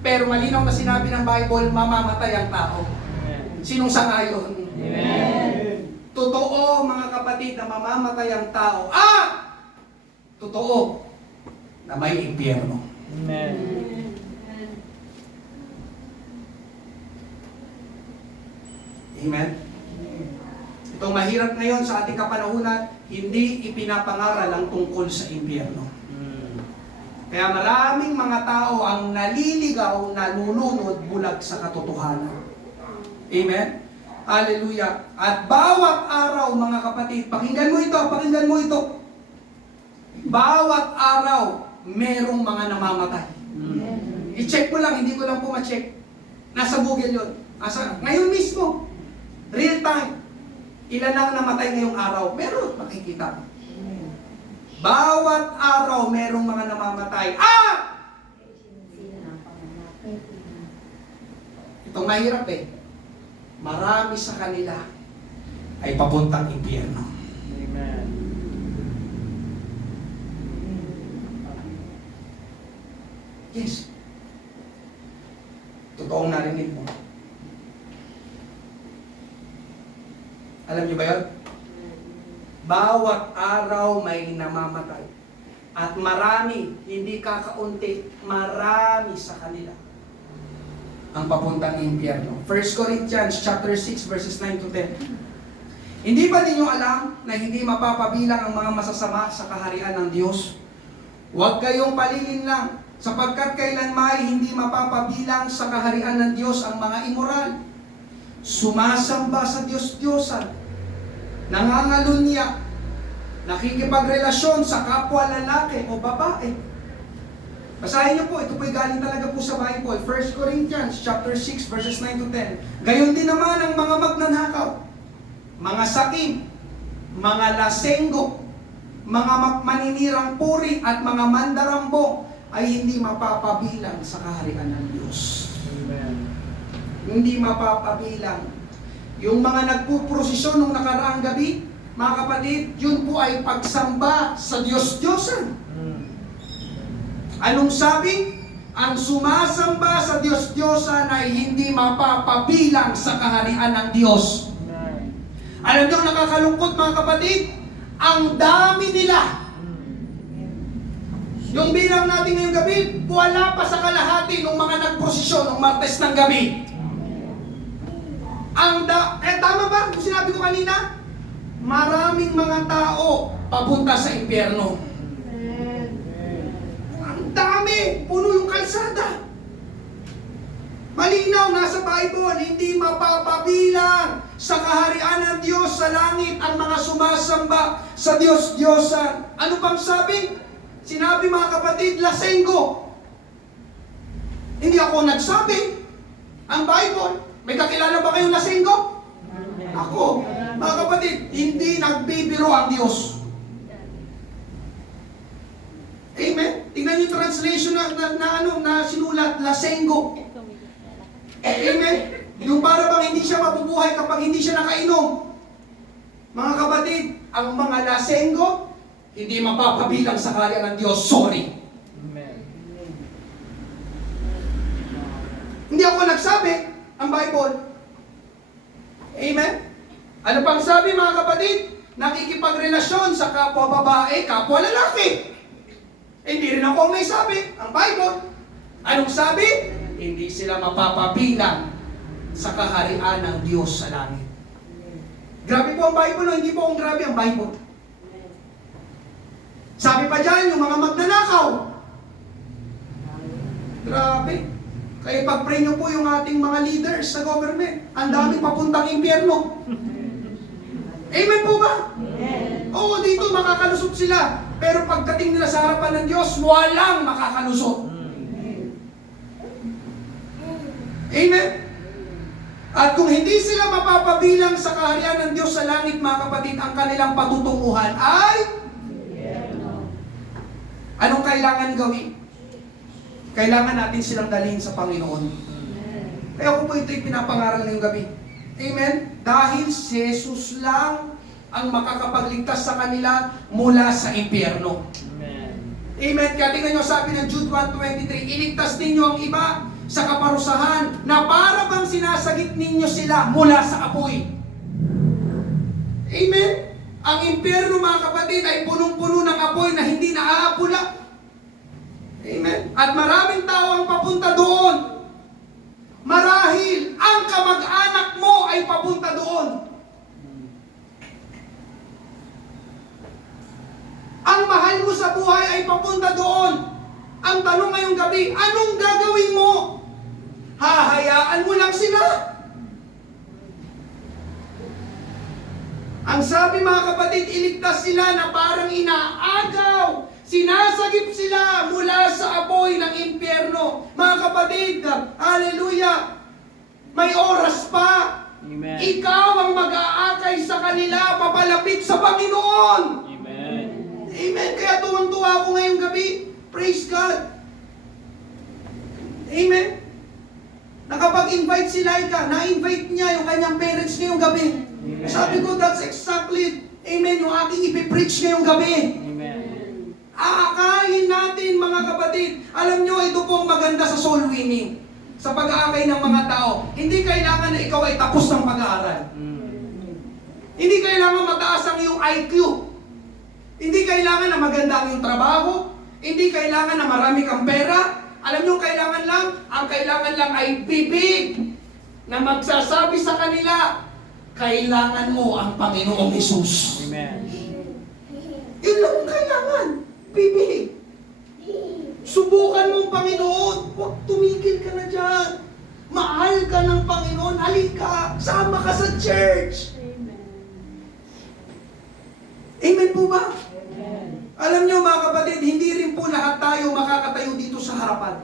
Pero malinaw na sinabi ng Bible, mamamatay ang tao. Sinong sangayon? Amen. Totoo, mga kapatid, na mamamatay ang tao. Totoo na may impyerno. Amen. Amen. Itong mahirap ngayon sa ating kapanahunan, hindi ipinapangaral ang tungkol sa impyerno. Kaya maraming mga tao ang naliligaw, nalulunod, bulag sa katotohanan. Amen? Hallelujah. At bawat araw, mga kapatid, pakinggan mo ito, pakinggan mo ito. Bawat araw, merong mga namamatay. I-check mo lang, hindi ko lang po ma-check. Nasa Google yun. Ngayon mismo, real time. Ilan ang namatay ngayong araw? Meron, makikita. Bawat araw, merong mga namamatay. Itong mahirap marami sa kanila ay papuntang impyerno. Amen. Yes. Totoong narinig mo. Alam niyo ba yun? Bawat araw may namamatay. At marami, hindi kakaunti, marami sa kanila ang papuntang impyerno. 1 Corinthians chapter 6 verses 9 to 10. Hindi ba ninyo alam na hindi mapapabilang ang mga masasama sa kaharian ng Diyos? Huwag kayong palilinlang, sapagkat kailanman hindi mapapabilang sa kaharian ng Diyos ang mga immoral, sumasamba sa Diyos-Diyosan, nangangalunya, nakikipagrelasyon sa kapwa lalaki o babae. Basahin niyo po, ito po'y galing talaga po sa Bible. 1 Corinthians chapter 6 verses 9 to 10. Gayon din naman ang mga magnanakaw, mga sakim, mga lasenggo, mga maninirang puri at mga mandarambong ay hindi mapapabilang sa kaharian ng Diyos. Amen. Hindi mapapabilang. Yung mga nagpuprosesyon nung nakaraang gabi, mga kapatid, yun po ay pagsamba sa Diyos-Diyosan. Anong sabi? Ang sumasamba sa Diyos-Diyosan ay hindi mapapabilang sa kaharian ng Diyos. Alam niyo ang nakakalungkot, mga kapatid? Ang dami nila. Yung bilang natin ngayong gabi, wala pa sa kalahati ng mga nagprosesyon ng Martes ng gabi. Tama ba? Kung sinabi ko kanina, maraming mga tao papunta sa impyerno. Ang dami, puno yung kalsada. Malinaw, nasa Bible, hindi mapapabilang sa kaharian ng Diyos sa langit ang mga sumasamba sa Diyos-Diyosan. Ano pang sabi? Sinabi, mga kapatid, lasenggo. Hindi ako nagsabi. Ang Bible, may kakilala ba kayong lasenggo? Ako. Mga kapatid, hindi nagbibiro ang Diyos. Amen? Tingnan yung translation na sinulat, lasenggo. Amen? Yung para bang hindi siya mabubuhay kapag hindi siya nakainom. Mga kapatid, ang mga lasenggo, hindi mapapabilang sa kaharian ng Diyos. Sorry. Amen. Hindi ako nagsabi, ang Bible. Amen? Ano pang sabi, mga kapatid? Nakikipagrelasyon sa kapwa babae, kapwa lalaki. Hindi rin ako may sabi, ang Bible. Anong sabi? Hindi sila mapapabilang sa kaharian ng Diyos sa langit. Grabe po ang Bible, no? Hindi po ang grabe ang Bible. Sabi pa dyan, yung mga magnanakaw. Grabe. Kaya pag-pray nyo po yung ating mga leaders sa government, ang dami papuntang impyerno. Amen po ba? Oo, dito makakalusot sila. Pero pagdating nila sa harapan ng Diyos, walang makakalusot. Amen? At kung hindi sila mapapabilang sa kaharian ng Diyos sa langit, mga kapatid, ang kanilang patutunguhan ay anong kailangan gawin? Kailangan natin silang dalhin sa Panginoon. Kaya ako po ito'y pinapangaral ngayong gabi. Amen? Dahil si Jesus lang ang makakapagligtas sa kanila mula sa impyerno. Amen. Amen? Kaya tingnan nyo, sabi ng Jude 1:23, iligtas ninyo ang iba sa kaparusahan na para bang sinasagip ninyo sila mula sa apoy. Amen? Ang impyerno, mga kapatid, ay punong-puno ng apoy na hindi naaapula. Amen? At maraming tao ang papunta doon. Marahil, ang kamag-anak mo ay papunta doon. Ang mahal mo sa buhay ay papunta doon. Ang tanong ngayong gabi, anong gagawin mo? Hahayaan mo lang sila? Ang sabi, mga kapatid, iligtas sila na parang inaagaw. Sinasagip sila mula sa apoy ng impyerno. Mga kapatid, hallelujah, may oras pa. Amen. Ikaw ang mag-aakay sa kanila, papalapit sa Panginoon. Amen. Amen. Kaya tuwang-tuwa ako ngayong gabi. Praise God. Amen. Nakapag-invite si Laika, na-invite niya yung kanyang parents ngayong gabi. Amen. Sabi ko, that's exactly, amen, yung aking ipipreach ngayong gabi. Amen. Aakayin natin, mga kapatid. Alam nyo, ito po ang maganda sa soul winning. Sa pag-aakay ng mga tao. Hindi kailangan na ikaw ay tapos ng pag-aaral. Hindi kailangan mataas ang iyong IQ. Hindi kailangan na maganda ang iyong trabaho. Hindi kailangan na marami kang pera. Alam nyo, kailangan lang, ang kailangan lang ay bibig na magsasabi sa kanila, kailangan mo ang Panginoong Hesus. Amen. Yun lang ang kailangan. Bibig. Subukan mo ang Panginoon. Huwag tumigil ka na dyan. Mahal ka ng Panginoon. Halika. Sama ka sa church. Amen po ba? Amen. Alam nyo, mga kapatid, hindi rin po lahat tayo makakatayo dito sa harapan.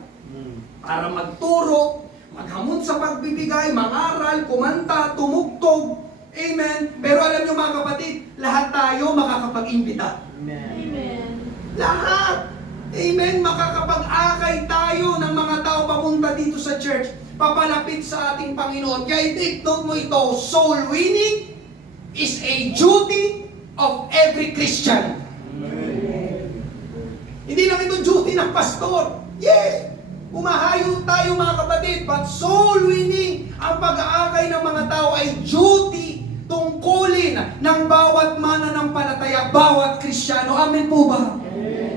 Para magturo, maghamon sa pagbibigay, mangaral, kumanta, tumugtog. Amen. Pero alam nyo, mga kapatid, lahat tayo makakapag-imbita. Amen. Lahat. Amen. Makakapag-akay tayo ng mga tao papunta dito sa church, papalapit sa ating Panginoon. Kaya take note mo ito, soul winning is a duty of every Christian. Hindi lang ito duty ng pastor. Yes, umahayo tayo mga kapatid, but soul winning, ang pag-aakay ng mga tao ay duty, tungkulin ng bawat mananampalataya, bawat Kristiyano. Amen po ba?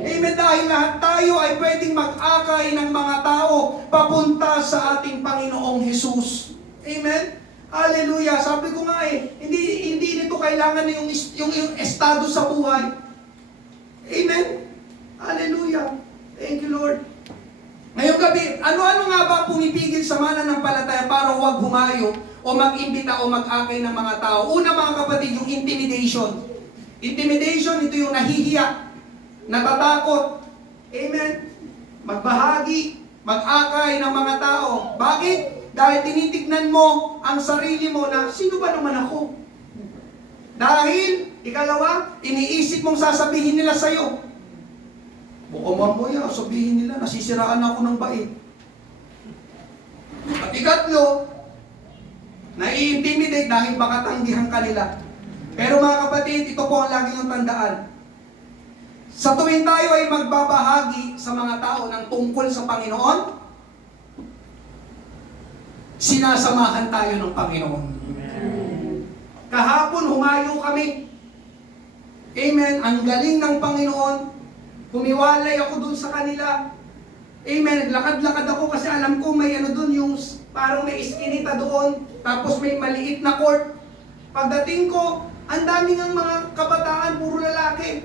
Amen. Dahil lahat tayo ay pwedeng mag-akay ng mga tao papunta sa ating Panginoong Jesus. Amen. Hallelujah. Sabi ko nga hindi nito kailangan na yung estado sa buhay. Amen. Hallelujah. Thank you, Lord. Ngayong gabi, ano-ano nga ba pumipigil sa mananampalataya para huwag humayo o mag-imbita o mag-akay ng mga tao? Una mga kapatid, yung intimidation. Intimidation, ito yung nahihiya, natatakot, amen, magbahagi, mag-akay ng mga tao. Bakit? Dahil tinitignan mo ang sarili mo na, sino ba naman ako? Dahil, ikalawa, iniisip mong sasabihin nila sa'yo. Bukaman mo yan, sabihin nila, nasisiraan ako ng bait. At ikatlo, nai-intimidate dahil baka tanggihan ka nila. Pero mga kapatid, ito po ang lagi yung tandaan. Sa tuwing tayo ay magbabahagi sa mga tao ng tungkol sa Panginoon, sinasamahan tayo ng Panginoon. Kahapon, humayo kami. Amen. Ang galing ng Panginoon. Humiwalay ako dun sa kanila. Amen. Naglakad-lakad ako kasi alam ko may ano dun, yung parang may iskinita doon. Tapos may maliit na court. Pagdating ko, ang daming ang mga kabataan, puro lalaki.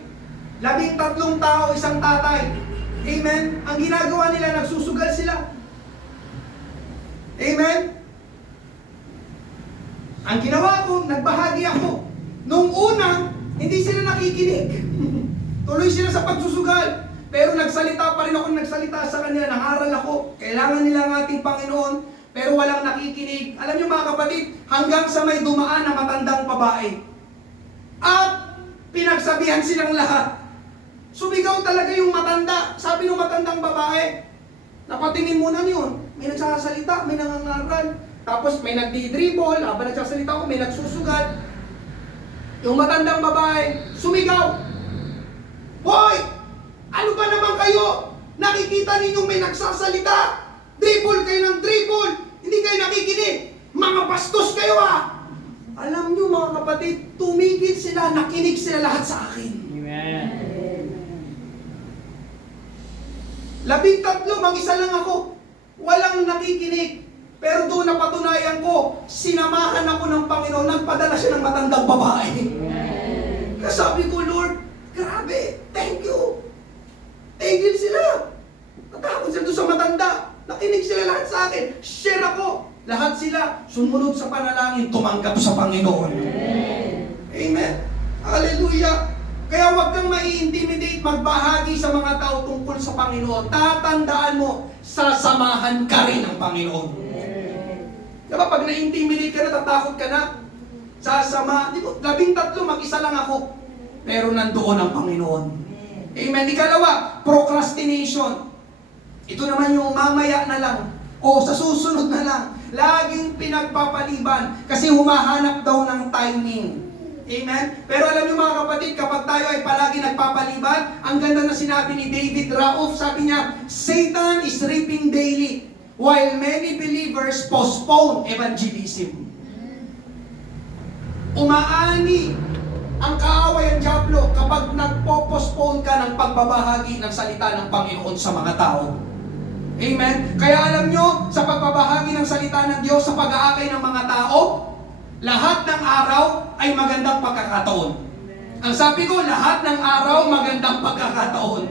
13 tao, isang tatay. Amen. Ang ginagawa nila, nagsusugal sila. Amen. Ang ginawa ko, nagbahagi ako. Nung una, hindi sila nakikinig. Tuloy sila sa pagsusugal. Pero nagsalita pa rin ako, nagsalita sa kanila, nangaral ako. Kailangan nila ang ating Panginoon, pero walang nakikinig. Alam niyo mga kapatid, hanggang sa may dumaan na matandang babae. At pinagsabihan silang lahat. Sumigaw talaga yung matanda. Sabi ng matandang babae, napatingin mo na yun. May nagsasalita, may nangangaral. Tapos may nagdi-dribble, habang nagsasalita ako, may nagsusugal. Yung matandang babae, sumigaw. Hoy! Ano ba naman kayo? Nakikita ninyong may nagsasalita. Dribble kayo ng dribble. Hindi kayo nakikinig. Mga bastos kayo Alam nyo mga kapatid, tumigil sila, nakinig sila lahat sa akin. Amen. 13, mag-isa lang ako. Walang nakikinig. Pero doon napatunayan ko, sinamahan ako ng Panginoon, nagpadala siya ng matandang babae. Kaya sabi ko, Lord, grabe, thank you. Tigil sila. Natakot sila doon sa matanda. Nakinig sila lahat sa akin. Share ako. Lahat sila sumunod sa panalangin, tumanggap sa Panginoon. Amen. Hallelujah. Kaya huwag kang mai-intimidate, magbahagi sa mga tao tungkol sa Panginoon. Tatandaan mo, sasamahan ka rin ng Panginoon. Diba pag na-intimidate ka na, tatakot ka na, sasama. 13, mag-isa lang ako. Pero nandoon ang Panginoon. Amen. Ikalawa, procrastination. Ito naman yung mamaya na lang. O sa susunod na lang. Laging pinagpapaliban. Kasi humahanap daw ng timing. Amen? Pero alam niyo mga kapatid, kapag tayo ay palagi nagpapaliban, ang ganda na sinabi ni David Rauf, sabi niya, Satan is reaping daily, while many believers postpone evangelism. Umaani ang kaaway ang dyablo kapag nagpo-postpone ka ng pagbabahagi ng salita ng Panginoon sa mga tao. Amen? Kaya alam nyo, sa pagbabahagi ng salita ng Diyos, sa pag-aakay ng mga tao, lahat ng araw ay magandang pagkakataon. Ang sabi ko, lahat ng araw magandang pagkakataon.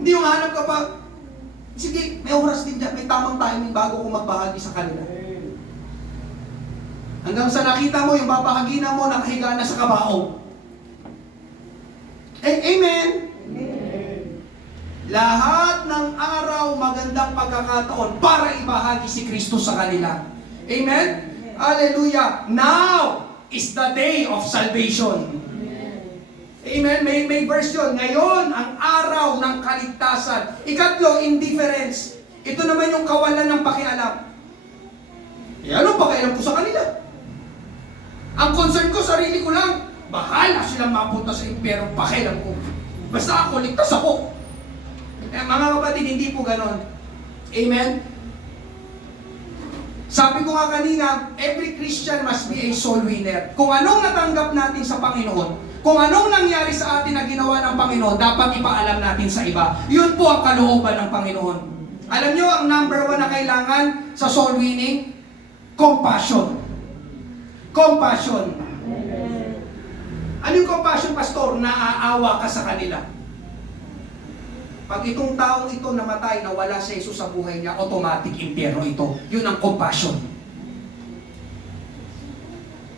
Hindi yung hanap ka pa, sige, may oras din dyan, may tamang timing bago ko magbahagi sa kanila. Hanggang sa nakita mo, yung babahagi na mo, nakahiga na sa kabaong. Amen? Lahat ng araw magandang pagkakataon para ibahagi si Kristo sa kanila. Amen? Hallelujah! Now is the day of salvation. Amen? May verse yun. Ngayon, ang araw ng kaligtasan. Ikatlo, indifference. Ito naman yung kawalan ng pakialam. Ano pakialam ko sa kanila? Ang concern ko, sarili ko lang. Bahala silang mapunta sa impyerno, pakialam ko. Basta ako, ligtas ako. Mga kapatid, hindi po ganon. Amen? Sabi ko nga kanina, every Christian must be a soul winner. Kung anong natanggap natin sa Panginoon, kung anong nangyari sa atin na ginawa ng Panginoon, dapat ipaalam natin sa iba. Yun po ang kalooban ng Panginoon. Alam nyo, ang number 1 na kailangan sa soul winning, compassion. Compassion. Ano yung compassion, pastor? Naaawa ka sa kanila. Pag itong taong ito namatay na wala si Jesus sa buhay niya, automatic impyerno ito. Yun ang compassion.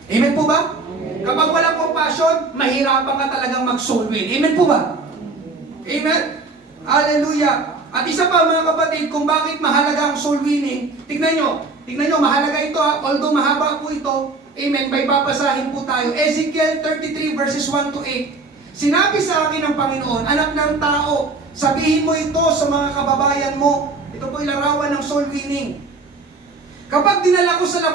Amen po ba? Kapag walang compassion, mahirapan ka talagang mag-soul win. Amen po ba? Amen? Hallelujah! At isa pa mga kapatid, kung bakit mahalaga ang soul winning, tignan nyo, mahalaga ito ha, although mahaba po ito, amen, may papasahin po tayo. Ezekiel 33 verses 1 to 8. Sinabi sa akin ng Panginoon, anak ng tao, sabihin mo ito sa mga kababayan mo. Ito po ilarawan ng soul winning. Kapag dinala ko sa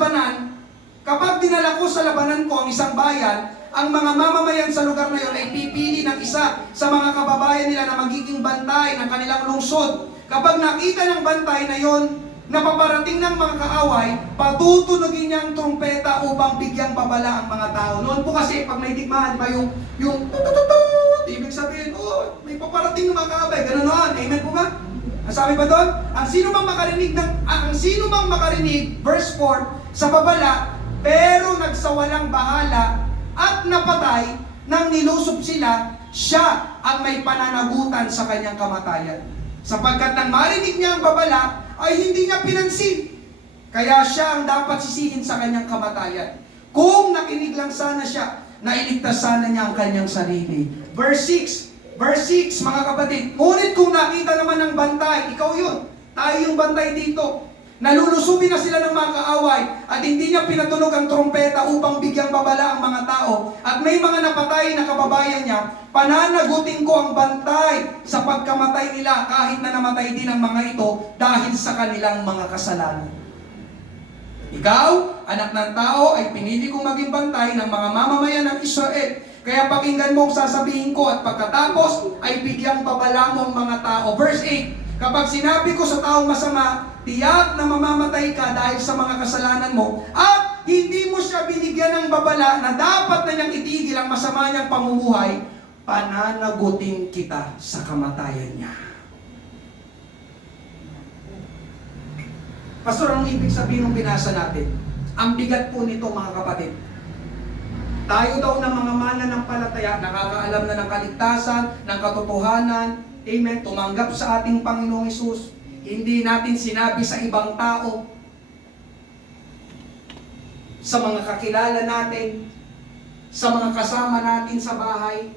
labanan ko ang isang bayan, ang mga mamamayan sa lugar na yon ay pipili ng isa sa mga kababayan nila na magiging bantay ng kanilang lungsod. Kapag nakita ng bantay na yon, na paparating ng mga kaaway, patutunugin niyang trumpeta upang bigyang babala ang mga tao. Noon po kasi, pag may digmaan, di ba yung tututut, ibig sabihin, oh, may paparating ng mga kaaway. Ganun noon. Amen po ba? Ang sabi ba doon? Ang sino mang makarinig, verse 4, sa babala, pero nagsawalang bahala at napatay nang nilusob sila, siya ang may pananagutan sa kanyang kamatayan. Sapagkat nang marinig niya ang babala, ay hindi niya pinansin. Kaya siya ang dapat sisihin sa kanyang kamatayan. Kung nakinig lang sana siya, nailigtas sana niya ang kanyang sarili. Verse 6, mga kapatid. Ngunit kung nakita naman ng bantay, ikaw yun, tayo yung bantay dito. Nalulusubin na sila ng mga kaaway at hindi niya pinatunog ang trompeta upang bigyang babala ang mga tao at may mga napatay na kababayan niya, pananagutin ko ang bantay sa pagkamatay nila kahit na namatay din ang mga ito dahil sa kanilang mga kasalanan. Ikaw, anak ng tao, ay pinili kong maging bantay ng mga mamamayan ng Israel. Kaya pakinggan mo ang sasabihin ko at pagkatapos ay bigyang babala mo ang mga tao. Verse 8, kapag sinabi ko sa taong masama, tiyak na mamamatay ka dahil sa mga kasalanan mo, at hindi mo siya binigyan ng babala na dapat na niyang itigil ang masama niyang pamumuhay, pananagutin kita sa kamatayan niya. Pastor, anong ibig sabihin ng binasa natin? Ang bigat po nito mga kapatid. Tayo daw ng mga mananampalataya, nakakaalam na ng kaligtasan, ng katotohanan, amen, tumanggap sa ating Panginoong Hesus. Hindi natin sinabi sa ibang tao, sa mga kakilala natin, sa mga kasama natin sa bahay.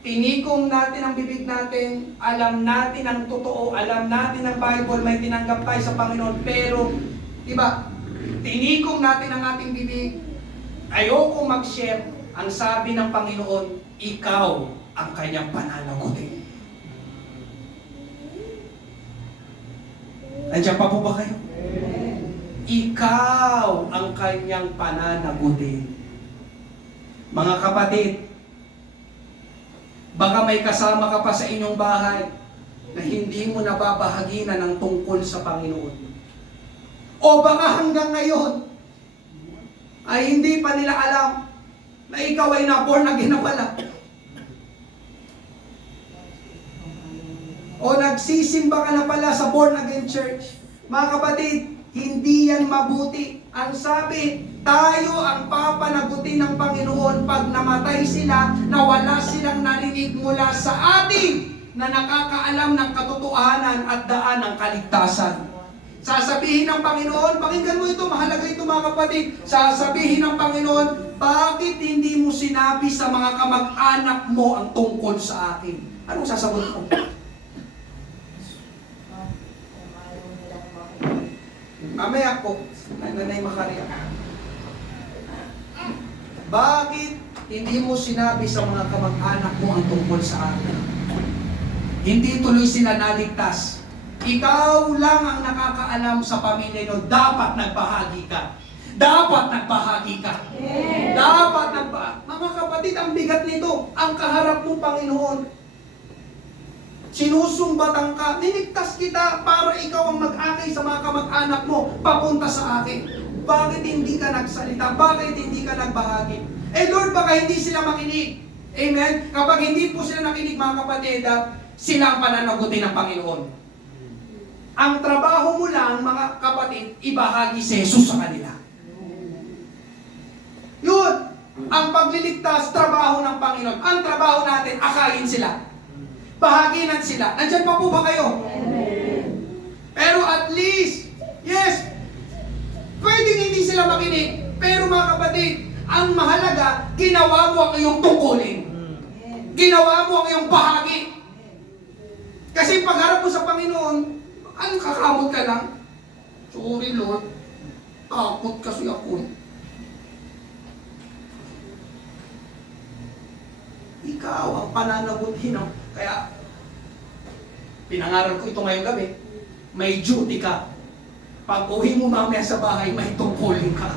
Tinikom natin ang bibig natin, alam natin ang totoo, alam natin ang Bible, may tinanggap tayo sa Panginoon, pero, diba, tinikom natin ang ating bibig, ayoko mag-share, ang sabi ng Panginoon, ikaw ang kanyang pananagutin. Nandiyan pa po ba kayo? Ikaw ang kanyang pananagutin. Mga kapatid, baka may kasama ka pa sa inyong bahay na hindi mo nababahaginan ng tungkol sa Panginoon. O baka hanggang ngayon ay hindi pa nila alam na ikaw ay na-born again na pala. O nagsisimba ka na pala sa born again church. Mga kapatid, hindi yan mabuti. Ang sabi, tayo ang papanagutin ng Panginoon pag namatay sila na wala silang narinig mula sa atin na nakakaalam ng katotohanan at daan ng kaligtasan. Sasabihin ng Panginoon, pakinggan mo ito, mahalaga ito mga kapatid. Sasabihin ng Panginoon, bakit hindi mo sinabi sa mga kamag-anak mo ang tungkol sa akin? Anong sasagot mo? Mamaya po, Nanay Macaria. Bakit hindi mo sinabi sa mga kamag-anak mo ang tungkol sa akin. Hindi tuloy sila naligtas. Ikaw lang ang nakakaalam sa pamilya nyo, dapat nagbahagi ka. Dapat nagbahagi ka. Dapat nagbahagi. Mga kapatid, ang bigat nito, ang kaharap mo, Panginoon. Sinusumbatan ka, niligtas kita para ikaw ang mag-akay sa mga kamag-anak mo, papunta sa akin. Bakit hindi ka nagsalita? Bakit hindi ka nagbahagi? Eh Lord, baka hindi sila makinig. Amen? Kapag hindi po sila nakinig, mga kapatid, sila ang pananagutin ng Panginoon. Ang trabaho mo lang, mga kapatid, ibahagi si Jesus sa kanila. Yun! Ang pagliligtas, trabaho ng Panginoon. Ang trabaho natin, akayin sila. Bahaginan sila. Nandyan pa po ba kayo? Pero at least, yes, pwedeng hindi sila makinig. Pero mga kapatid, ang mahalaga, ginawa mo ang iyong tungkulin. Ginawa mo ang iyong bahagi. Kasi pagharap mo sa Panginoon, ang kakamot ka lang. Sorry Lord, takot kasi ako. Ikaw ang pananagutin. Kaya, pinangaral ko ito ngayong gabi, may duty ka. Pag uwi mo mamaya sa bahay, may tungkulin ka.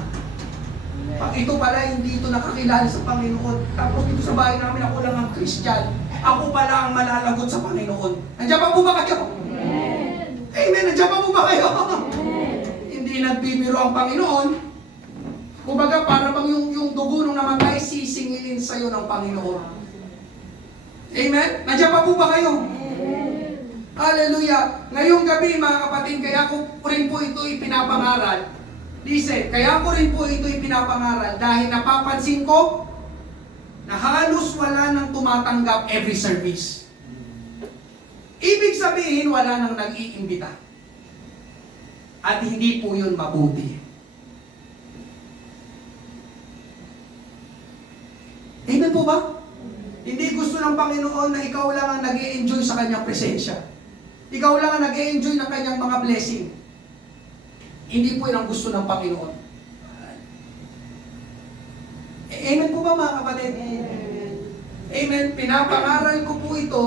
Pag ito pala, hindi ito nakakilala sa Panginoon. Tapos dito sa bahay namin, ako lang ang Christian. Ako pala ang malalagot sa Panginoon. Nandiyan pa po ba kayo? Amen. Nandiyan pa po ba kayo? Hindi nagbibiro ang Panginoon. Kumbaga, para bang yung dugo nung namatay, sisingilin sa'yo ng Panginoon. Amen? Nandiyan pa po ba kayo? Hallelujah! Ngayong gabi, mga kapatid, kaya ko rin po ito ipinapangaral. Listen, kaya ko rin po ito ipinapangaral dahil napapansin ko na halos wala nang tumatanggap every service. Ibig sabihin, wala nang nag-iimbita. At hindi po yun mabuti. Amen po ba? Hindi gusto ng Panginoon na ikaw lang ang nag-i-enjoy sa kanyang presensya. Ikaw lang ang nag-i-enjoy ng kanyang mga blessing. Hindi po yun ang gusto ng Panginoon. Amen po ba mga kapatid? Amen. Pinapangaral ko po ito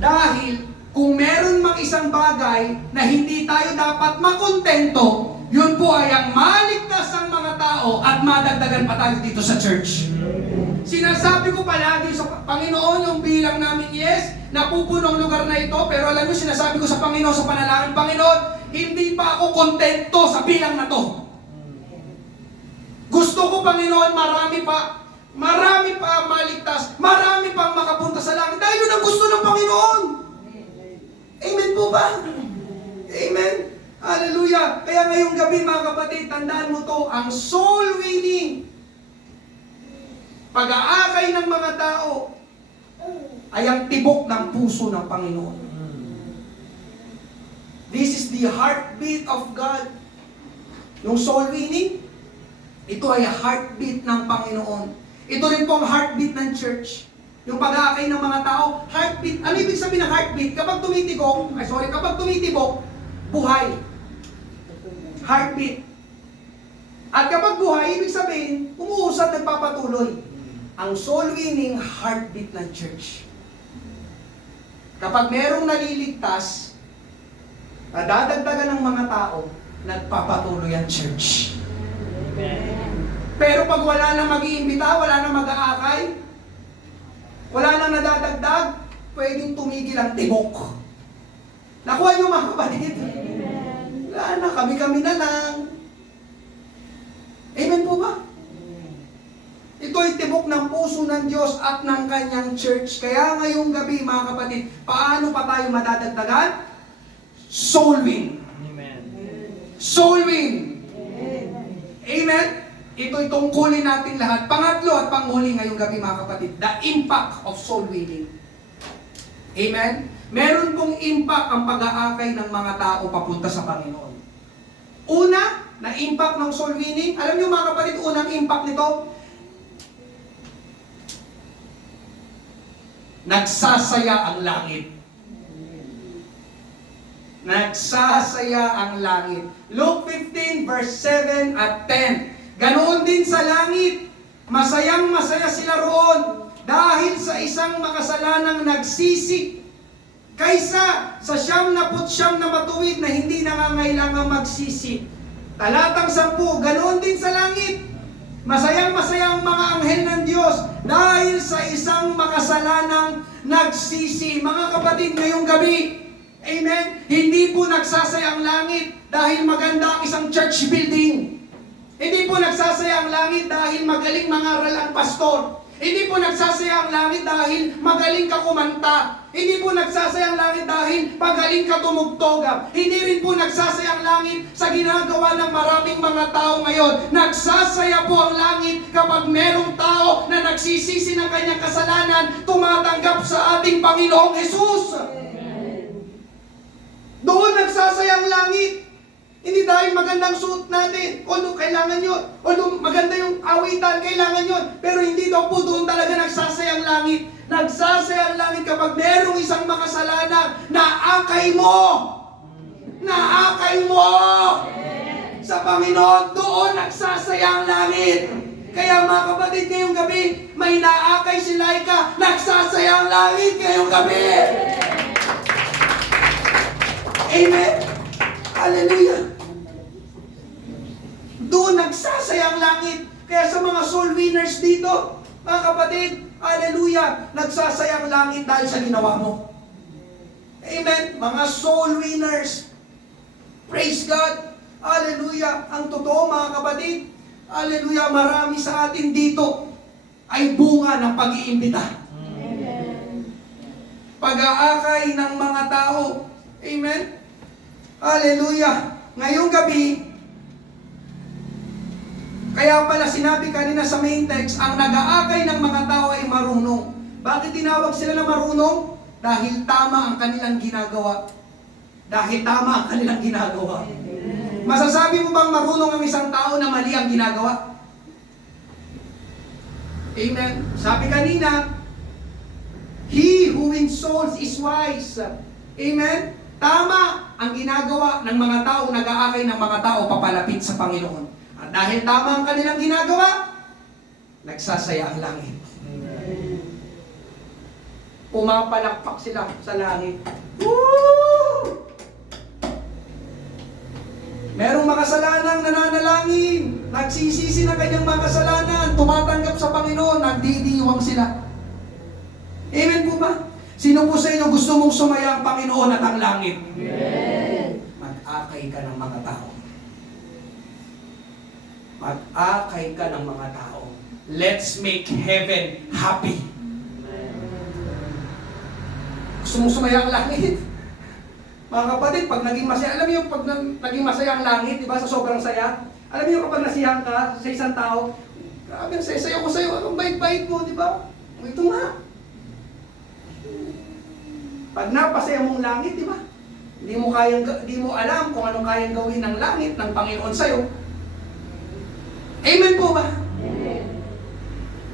dahil kung meron mang isang bagay na hindi tayo dapat makontento, yun po ay ang maligtas ng mga tao at madagdagan pa tayo dito sa church. Sinasabi ko palagi sa Panginoon yung bilang namin, yes, napupuno ang lugar na ito, pero alam mo, sinasabi ko sa Panginoon sa panalangin, Panginoon, hindi pa ako kontento sa bilang na to. Gusto ko, Panginoon, marami pa maligtas, marami pang makapunta sa langit. Dahil yun ang gusto ng Panginoon. Amen po ba? Amen. Hallelujah. Kaya ngayong gabi, mga kapatid, tandaan mo to, ang soul winning, pag-aakay ng mga tao, ay ang tibok ng puso ng Panginoon. This is the heartbeat of God. Yung soul winning, ito ay heartbeat ng Panginoon. Ito rin po ang heartbeat ng church. Yung pag-aakay ng mga tao, heartbeat. Ano ibig sabihin ng heartbeat? Kapag tumitibok, buhay. Heartbeat. At kapag buhay, ibig sabihin, umuusad, nagpapatuloy. Ang soul winning, heartbeat ng church. Kapag merong naliligtas, nadadagdagan ng mga tao, nagpapatuloy ang church. Pero pag wala nang mag-iimbita, wala nang mag-aakay, wala nang nadadagdag, pwedeng tumigil ang tibok. Nakuha niyo mga kapatid? Wala na, kami-kami na lang. Amen po ba? Ito'y tibok ng puso ng Diyos at ng kanyang church. Kaya ngayong gabi, mga kapatid, paano pa tayo madadagdagan? Soul win. Amen. Soul win. Amen? Ito'y tungkulin natin lahat. Pangatlo at panghuli ngayong gabi, mga kapatid, the impact of soul winning. Amen? Meron pong impact ang pag-aakay ng mga tao papunta sa Panginoon. Una, na impact ng soul winning. Alam niyo mga kapatid, unang impact nito, nagsasaya ang langit. Nagsasaya ang langit. Luke 15 verse 7 at 10. Ganoon din sa langit. Masayang masaya sila roon dahil sa isang makasalanang nagsisi kaysa sa 99 na matuwid na hindi nangangailangang magsisi. Talatang 10, ganoon din sa langit. Masayang masaya ang mga anghel ng Diyos dahil sa isang makasalanang nagsisi. Mga kapatid, ngayong gabi, amen, hindi po nagsasaya ang langit dahil maganda ang isang church building. Hindi po nagsasaya ang langit dahil magaling mangaral ang pastor. Hindi po nagsasaya ang langit dahil magaling ka kumanta. Hindi po nagsasaya ang langit dahil magaling ka tumugtog. Hindi rin po nagsasaya ang langit sa ginagawa ng maraming mga tao ngayon. Nagsasaya po ang langit kapag merong tao na nagsisisi ng kanyang kasalanan, tumatanggap sa ating Panginoong Hesus. Doon nagsasaya ang langit. Hindi dahil magandang suot natin, although kailangan yun, although maganda yung awitan, kailangan yun, pero hindi daw po doon talaga nagsasaya ang langit. Nagsasaya ang langit kapag merong isang makasalanan na akay mo sa Panginoon, doon nagsasaya ang langit. Kaya mga kapatid, ngayong gabi, may naakay si Laika, nagsasaya ang langit ngayong gabi. Amen. Hallelujah. Doon nagsasaya ang langit. Kaya sa mga soul winners dito, mga kapatid, hallelujah, nagsasaya ang langit dahil sa ginawa mo. Amen. Mga soul winners, praise God. Hallelujah. Ang totoo, mga kapatid, hallelujah, marami sa atin dito ay bunga ng pag-iimbita. Pag-aakay ng mga tao. Amen. Hallelujah. Ngayong gabi, kaya pala sinabi kanina sa main text, ang nag-aakay ng mga tao ay marunong. Bakit tinawag sila na marunong? Dahil tama ang kanilang ginagawa. Dahil tama ang kanilang ginagawa. Masasabi mo bang marunong ang isang tao na mali ang ginagawa? Amen. Sabi kanina, he who wins souls is wise. Amen. Tama ang ginagawa ng mga tao, nag-aakay ng mga tao papalapit sa Panginoon. At dahil tama ang kanilang ginagawa, nagsasaya ang langit. Pumapalakpak sila sa langit. Woo! Merong makasalanang nananalangin, nagsisisi ng kanyang makasalanan, tumatanggap sa Panginoon, nagdidiwang sila. Amen po ba? Sino po sa inyo gusto mong sumaya ang Panginoon at ang langit? Amen. Mag-akay ka ng mga tao. Mag-akay ka ng mga tao. Let's make heaven happy. Gusto mong sumaya ang langit? Mga kapatid, pag naging masaya, alam niyo pag naging masaya ang langit, di ba, sa sobrang saya? Alam niyo kapag nasiyahan ka sa isang tao, grabe, saya ko sa'yo, anong bait-bait mo, di ba? Ito nga. Pag napasaya mong langit, di ba? Hindi mo alam kung anong kayang gawin ng langit ng Panginoon sa'yo. Amen po ba? Amen.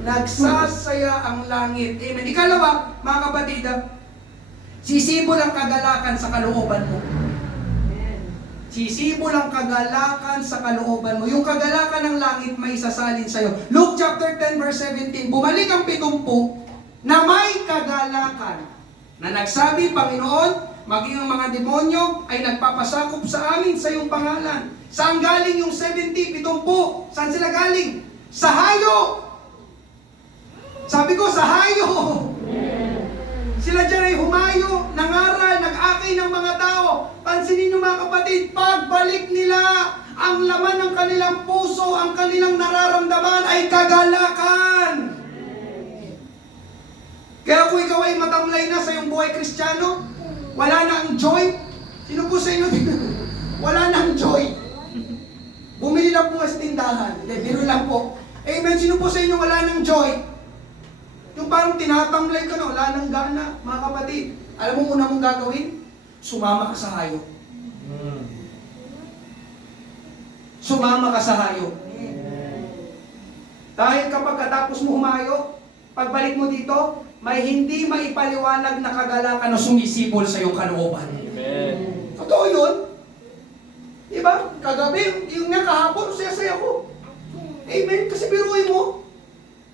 Nagsasaya ang langit. Amen. Ikalawa, mga kapatid, sisibol ang kagalakan sa kalooban mo. Sisibol ang kagalakan sa kalooban mo. Yung kagalakan ng langit may isasalin sa'yo. Luke chapter 10 verse 17, bumalik ang 70 na may kagalakan na nagsabi, Panginoon, maging ang mga demonyo ay nagpapasakop sa amin sa iyong pangalan. Saan galing yung 70, 70? Saan sila galing? Sa hayo! Sabi ko, sa hayo! Sila dyan ay humayo, nangaral, nag-akay ng mga tao. Pansinin nyo mga kapatid, pagbalik nila, ang laman ng kanilang puso, ang kanilang nararamdaman ay kagalakan. Kaya kung ikaw ay matamlay na sa iyong buhay Kristiyano, wala na ang joy. Sino po sa inyo? Wala na ang joy. Bumili lang po sa tindahan. Hindi, biro lang po. Amen. Sino po sa inyo wala ng joy? Yung parang tinatamlay ka na, wala nang gana. Mga kapatid, alam mo una mong gagawin? Sumama ka sa hayo. Sumama ka sa hayo. Dahil kapag katapos mo humayo, pagbalik mo dito, may hindi maipaliwanag na kagalakan na sumisipol sa iyong kalooban. Amen. Totoo yun. Diba? Kagabi, yung nga kahapon, saya-saya ko. Amen. Kasi biruin mo.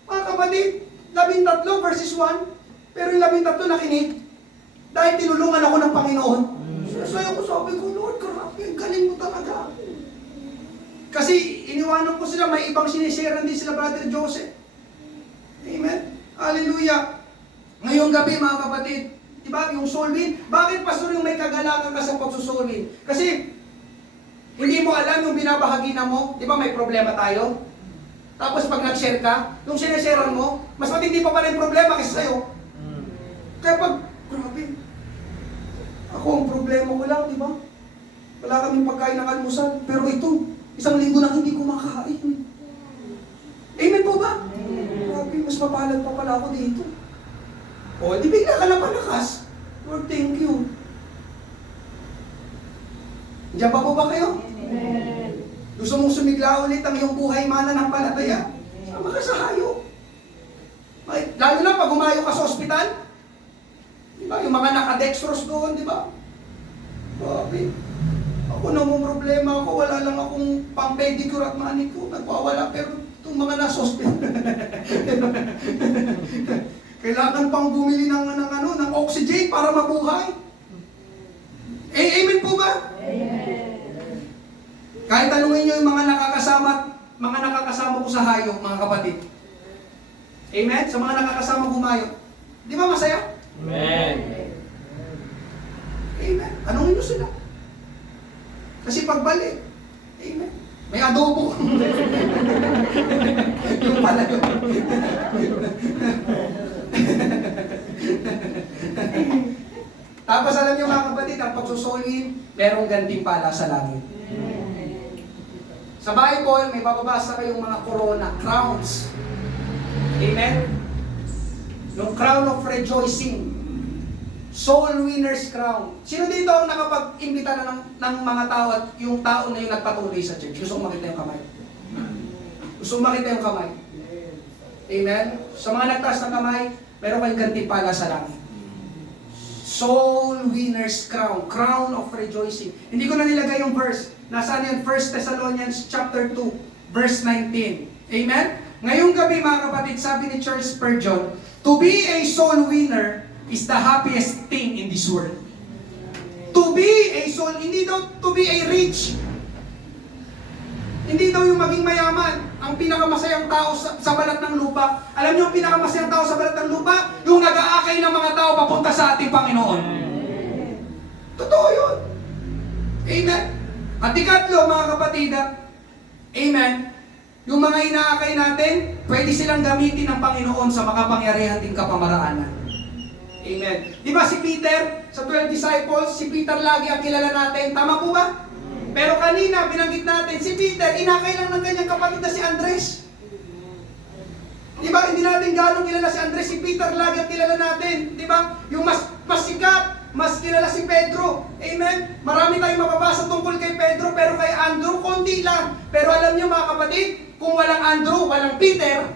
Mga kapatid, 13 verses 1, pero yung 13 nakinig. Dahil tinulungan ako ng Panginoon. So ako sabi ko, Lord, grabe, ang galing mo talaga. Kasi iniwanan ko sila, may ibang sinisiran din sila, Brother Joseph. Amen? Hallelujah. Ngayong gabi, mga kapatid, di ba, yung soul win, bakit pastor yung may kagalakan ka sa pagsusoul win? Kasi, hindi mo alam yung binabahagi na mo, di ba may problema tayo? Tapos pag nag-share ka, yung sinesharean mo, mas matindi pa pala yung problema kaysa sa'yo. Kaya pag, grabe, ako ang problema ko lang, di ba? Wala kaming pagkain ng almusal, pero ito, 1 linggo na hindi kumakain. Amen po ba? Grabe, mas mapalad pa pala ako dito. O, di bigla ka na palakas. Lord, thank you. Diyan pa po ba kayo? Amen. Gusto mong sumigla ulit ang iyong buhay mananampalataya? Sama ka sa hayo. Lalo na pag umayo ka sa ospital. Di ba? Yung mga nakadextrose doon, di ba? Grabe. Ako namang problema ako, wala lang akong pang-pedicure at manicure. Nagpawala, pero itong mga nasa ospital. Kailangan pang bumili ng oxygen para mabuhay. Amen po ba? Amen. Kahit tanungin nyo yung mga nakakasama ko sa hayop, mga kapatid. Amen? Sa mga nakakasama gumayo. Di ba masaya? Amen. Amen. Tanungin nyo sila. Kasi pagbalik, amen. May adobo. Yung pala yun. Tapos alam niyo mga kapatid, ang pagsusulin, merong gantimpala sa langit. Sa Bible, may bababasa kayong mga corona, crowns. Amen? Yung crown of rejoicing. Soul winner's crown. Sino dito ang nakapag-imbita na ng mga tao at yung tao na yung nagpatuloy sa church? Gusto kong makita yung kamay. Gusto kong makita yung kamay. Amen? Sa mga nagtaas ng kamay, meron kayong gantimpala sa langit. Soul winner's crown. Crown of rejoicing. Hindi ko na nilagay yung verse. Nasaan yan? 1 Thessalonians chapter 2, verse 19. Amen? Ngayong gabi mga kapatid, sabi ni Charles Spurgeon, to be a soul winner is the happiest thing in this world. To be a soul, hindi daw to be a rich. Hindi daw yung maging mayaman. Ang pinakamasayang tao sa balat ng lupa. Alam niyo ang pinakamasayang tao sa balat ng lupa? Yung nag-aakay ng mga tao papunta sa ating Panginoon. Totoo yun. Amen. At ikatlo, mga kapatid, amen, yung mga inaakay natin, pwede silang gamitin ng Panginoon sa makapangyarihan ding kapamaraanan. Amen. Di ba si Peter, sa 12 disciples, si Peter lagi ang kilala natin. Tama po ba? Pero kanina, binanggit natin, si Peter, inakay lang ng kanyang kapatid na si Andres. Di ba? Hindi natin gano'ng kilala si Andres, si Peter lagi ang kilala natin. Di ba? Yung mas sikat, mas kilala si Pedro. Amen? Marami tayong mababasa tungkol kay Pedro, pero kay Andrew, konti lang. Pero alam niyo mga kapatid, kung walang Andrew, walang Peter.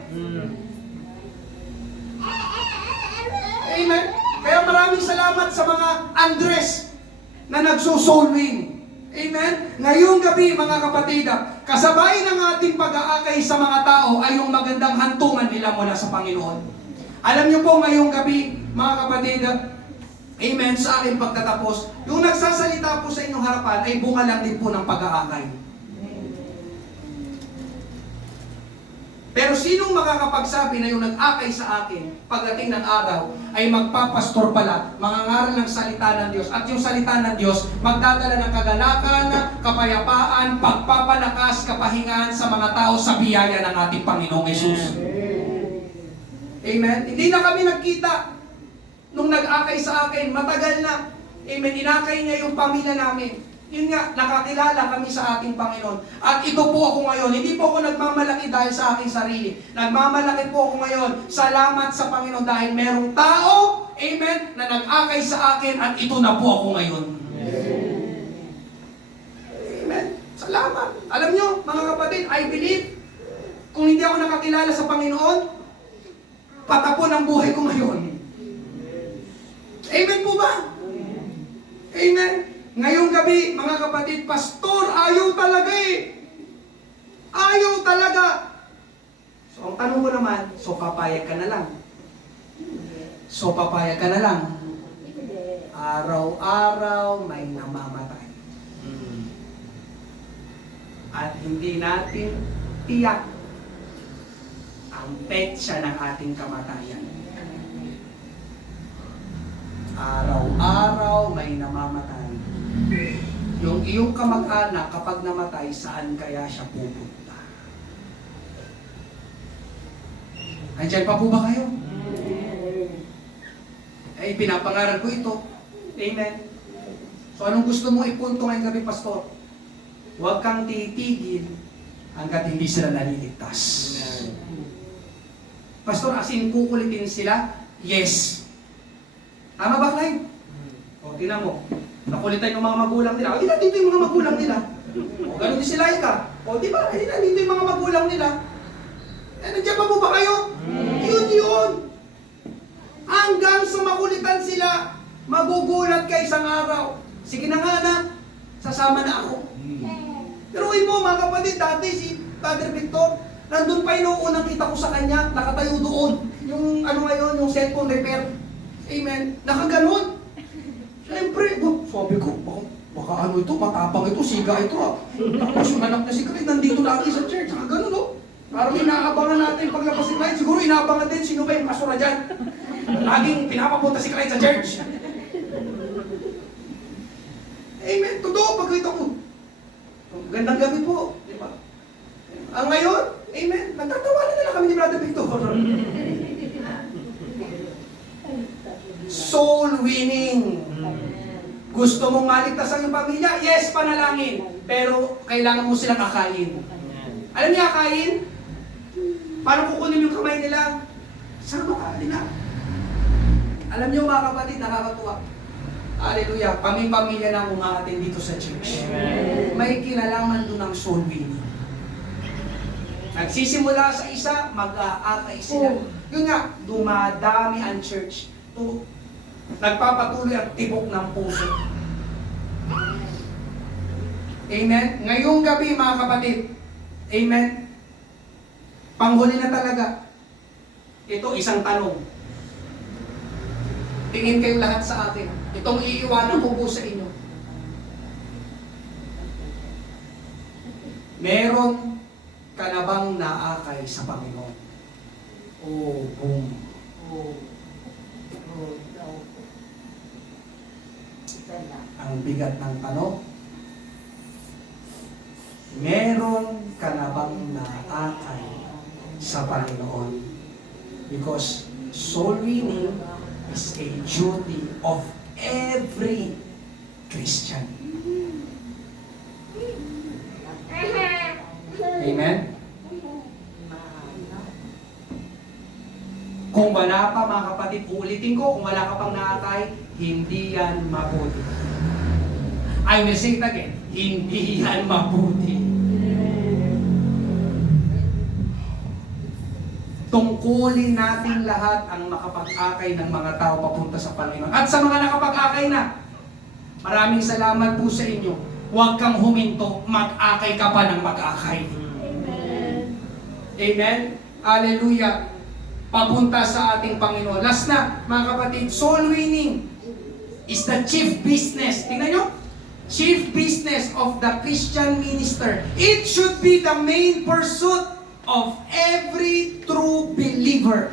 Amen? Kaya maraming salamat sa mga Andres na nagsusoul win. Amen? Ngayong gabi, mga kapatid, kasabay ng ating pag-aakay sa mga tao ay yung magandang hantungan nila mula sa Panginoon. Alam niyo po, ngayong gabi, mga kapatid, amen, sa aking pagtatapos, yung nagsasalita po sa inyong harapan ay bunga lang din po ng pag-aakay. Pero sinong makakapagsabi na yung nag-akay sa akin pagdating ng araw ay magpapastor pala, mangangaral ng salita ng Diyos. At yung salita ng Diyos magdadala ng kagalakan, kapayapaan, pagpapalakas, kapahingahan sa mga tao sa biyaya ng ating Panginoong Yesus. Amen? Hindi na kami nagkita nung nag-akay sa akin. Matagal na. Amen? Inakay niya yung pamilya namin. Yun nga, nakakilala kami sa ating Panginoon. At ito po ako ngayon. Hindi po ako nagmamalaki dahil sa aking sarili. Nagmamalaki po ako ngayon. Salamat sa Panginoon dahil merong tao, amen, na nag-akay sa akin at ito na po ako ngayon. Amen. Salamat. Alam nyo, mga kapatid, I believe, kung hindi ako nakakilala sa Panginoon, patapon ang buhay ko ngayon. Amen po ba? Amen. Ngayong gabi, mga kapatid, pastor, ayaw talaga eh. Ayaw talaga. So, ang tanong ko naman, so papayag ka na lang. So, papayag ka na lang. Araw-araw may namamatay. At hindi natin tiyak ang petsa ng ating kamatayan. Araw-araw may namamatay. Yung iyong kamag-anak kapag namatay, saan kaya siya pupunta? Andiyan pa po ba kayo? Eh, pinapangaral ko ito. Amen. So, anong gusto mo ipunto ngayong gabi, Pastor? Huwag kang titigil hanggat hindi sila naliligtas. Pastor, as in kukulitin sila? Yes. Tama ba, Clyde? O, tinan mo. Nakulitan yung mga magulang nila. O, di nandito yung mga magulang nila. O, ganun din si Laika. O, di ba? Di nandito yung mga magulang nila. Eh, nandiyan pa po ba kayo? Yun. Hanggang sa makulitan sila, magugulat ka isang araw. Sige na nga na, sasama na ako. Pero mo, mga kapatid, dati si Father Victor, nandun pa yung unang kita ko sa kanya, nakatayo doon. Yung ano ngayon, yung cellphone repair. Amen. Nakaganon. Siyempre, sabi ko, baka ano ito, matapang ito, siga ito ah. Tapos yung anak na si Clyde, nandito lagi sa church. Nakaganon oh. Parang inaabangan natin paglabas si Clyde. Siguro inaabangan din, sino ba yung pastor na dyan? Laging pinapapunta si Clyde sa church. Amen. Totoo, pagkita ko. Gandang gabi po. Di ba? Ang ngayon, amen. Nagtatawanan na lang kami ni Brother Victor. Soul winning. Gusto mong maligtas ang iyong pamilya? Yes, panalangin. Pero kailangan mo silang akayin. Alam niyo akayin? Paano kukunin yung kamay nila? Saan makakalin na? Alam niyo mga kapatid, nakakatuwa. Hallelujah. Pamilya na umatin dito sa church. Amen. May kinalaman doon ng soul winning. Nagsisimula sa isa, mag-aakay sila. Yun nga, dumadami ang church. Nagpapatuloy ang tibok ng puso. Amen? Ngayong gabi mga kapatid, amen? Panghuli na talaga. Ito, isang tanong. Tingin kayo lahat sa akin. Itong iiwanan ko po sa inyo. Meron ka na bang naakay sa Panginoon? Oh, boom. Ang bigat ng tanong. Meron ka na bang naakay sa Panginoon? Because soul winning is a duty of every Christian. Amen? Kung wala pa mga kapatid, ulitin ko, kung wala ka pang naakay, hindi yan mabuti. I will say it again, hindi yan mabuti. Tungkulin natin lahat ang makapag-akay ng mga tao papunta sa Panginoon. At sa mga nakapag-akay na, maraming salamat po sa inyo. Huwag kang huminto, mag-akay ka pa ng mag-akay. Amen. Amen? Hallelujah. Papunta sa ating Panginoon. Last na, mga kapatid, soul winning is the chief business. Tingnan nyo? Chief business of the Christian minister. It should be the main pursuit of every true believer.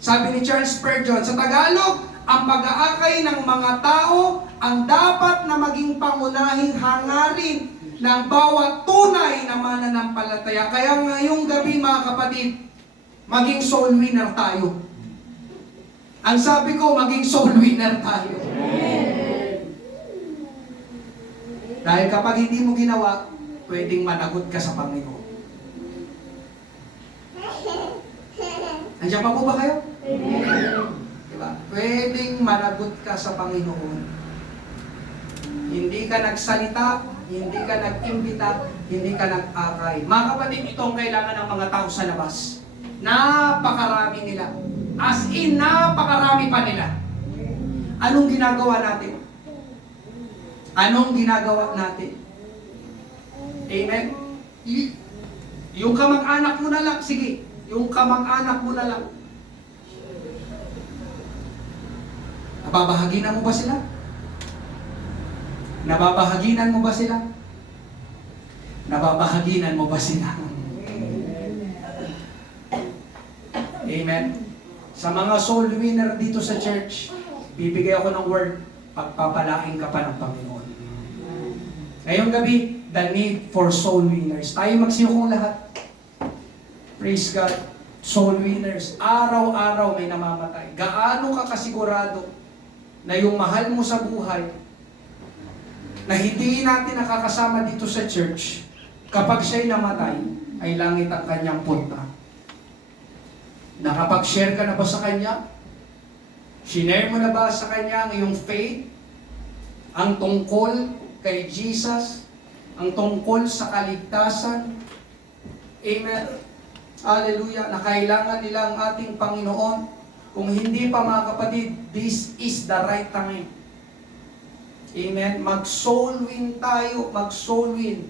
Sabi ni Charles Spurgeon, sa Tagalog, ang pag-aakay ng mga tao ang dapat na maging pangunahing hangarin ng bawat tunay na mananampalataya. Kaya ngayong gabi mga kapatid, maging soul winner tayo. Ang sabi ko, maging soul winner tayo. Dahil kapag hindi mo ginawa, pwedeng managot ka sa Panginoon. Andiyan pa po ba kayo? Diba? Pwedeng managot ka sa Panginoon. Hindi ka nagsalita, hindi ka nag-imbita, hindi ka nag-akay. Mga kapatid, ito ang kailangan ng mga tao sa labas. Napakarami nila. As in, napakarami pa nila. Anong ginagawa natin? Anong ginagawa natin? Amen? Yung kamag-anak mo na lang, sige. Yung kamag-anak mo na lang. Nababahaginan mo ba sila? Nababahaginan mo ba sila? Nababahaginan mo ba sila? Amen. Sa mga soul winner dito sa church, bibigay ako ng word, pagpapalain ka pa ng Panginoon. Ngayong gabi, the need for soul winners. Tayo magsiyukong lahat. Praise God. Soul winners. Araw-araw may namamatay. Gaano ka kasigurado na yung mahal mo sa buhay, na hindi natin nakakasama dito sa church, kapag siya'y namatay, ay langit ang kanyang punta. Nakapag-share ka na ba sa kanya? Shinare mo na ba sa kanya ang iyong faith? Ang tungkol kay Jesus? Ang tungkol sa kaligtasan? Amen. Hallelujah. Na kailangan nila ang ating Panginoon. Kung hindi pa mga kapatid, this is the right time. Amen. Mag-soul win tayo. Mag-soul win.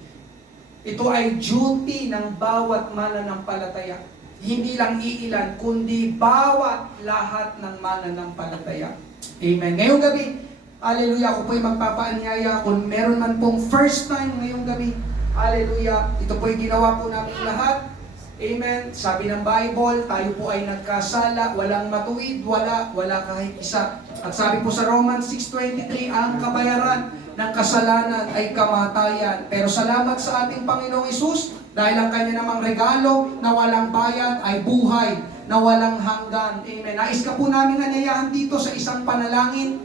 Ito ay duty ng bawat mananampalataya. Hindi lang iilan, kundi bawat lahat ng mananampalataya. Amen. Ngayong gabi, hallelujah, ako po'y magpapaanyaya. Kung meron man pong first time ngayong gabi, hallelujah, ito po'y ginawa po namin lahat. Amen. Sabi ng Bible, tayo po ay nagkasala, walang matuwid, wala kahit isa. At sabi po sa Romans 6:23, ang kabayaran ng kasalanan ay kamatayan. Pero salamat sa ating Panginoong Hesus, dahil ang kanya namang regalo na walang bayad ay buhay na walang hanggan. Amen. Nais ka po namin anyayahan dito sa isang panalangin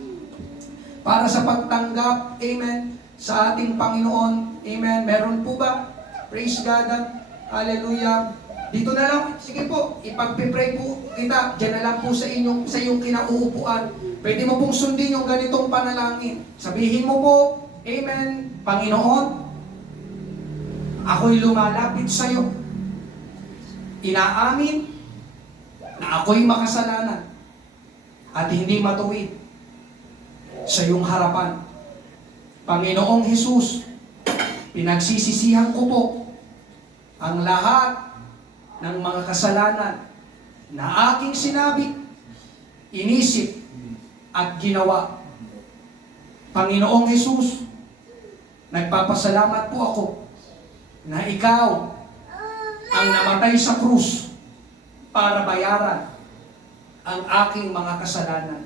para sa pagtanggap, amen, sa ating Panginoon. Amen. Meron po ba? Praise God. Hallelujah. Dito na lang, sige po, ipagpipray po kita, dyan na lang po sa iyong kinauupuan. Pwede mo pong sundin yung ganitong panalangin. Sabihin mo po, amen, Panginoon, ako'y lumalapit sa iyo. Inaamin na ako'y makasalanan at hindi matuwid sa iyong harapan. Panginoong Hesus, pinagsisisihan ko po ang lahat ng mga kasalanan na aking sinabi, inisip, at ginawa. Panginoong Hesus, nagpapasalamat po ako na ikaw ang namatay sa krus para bayaran ang aking mga kasalanan.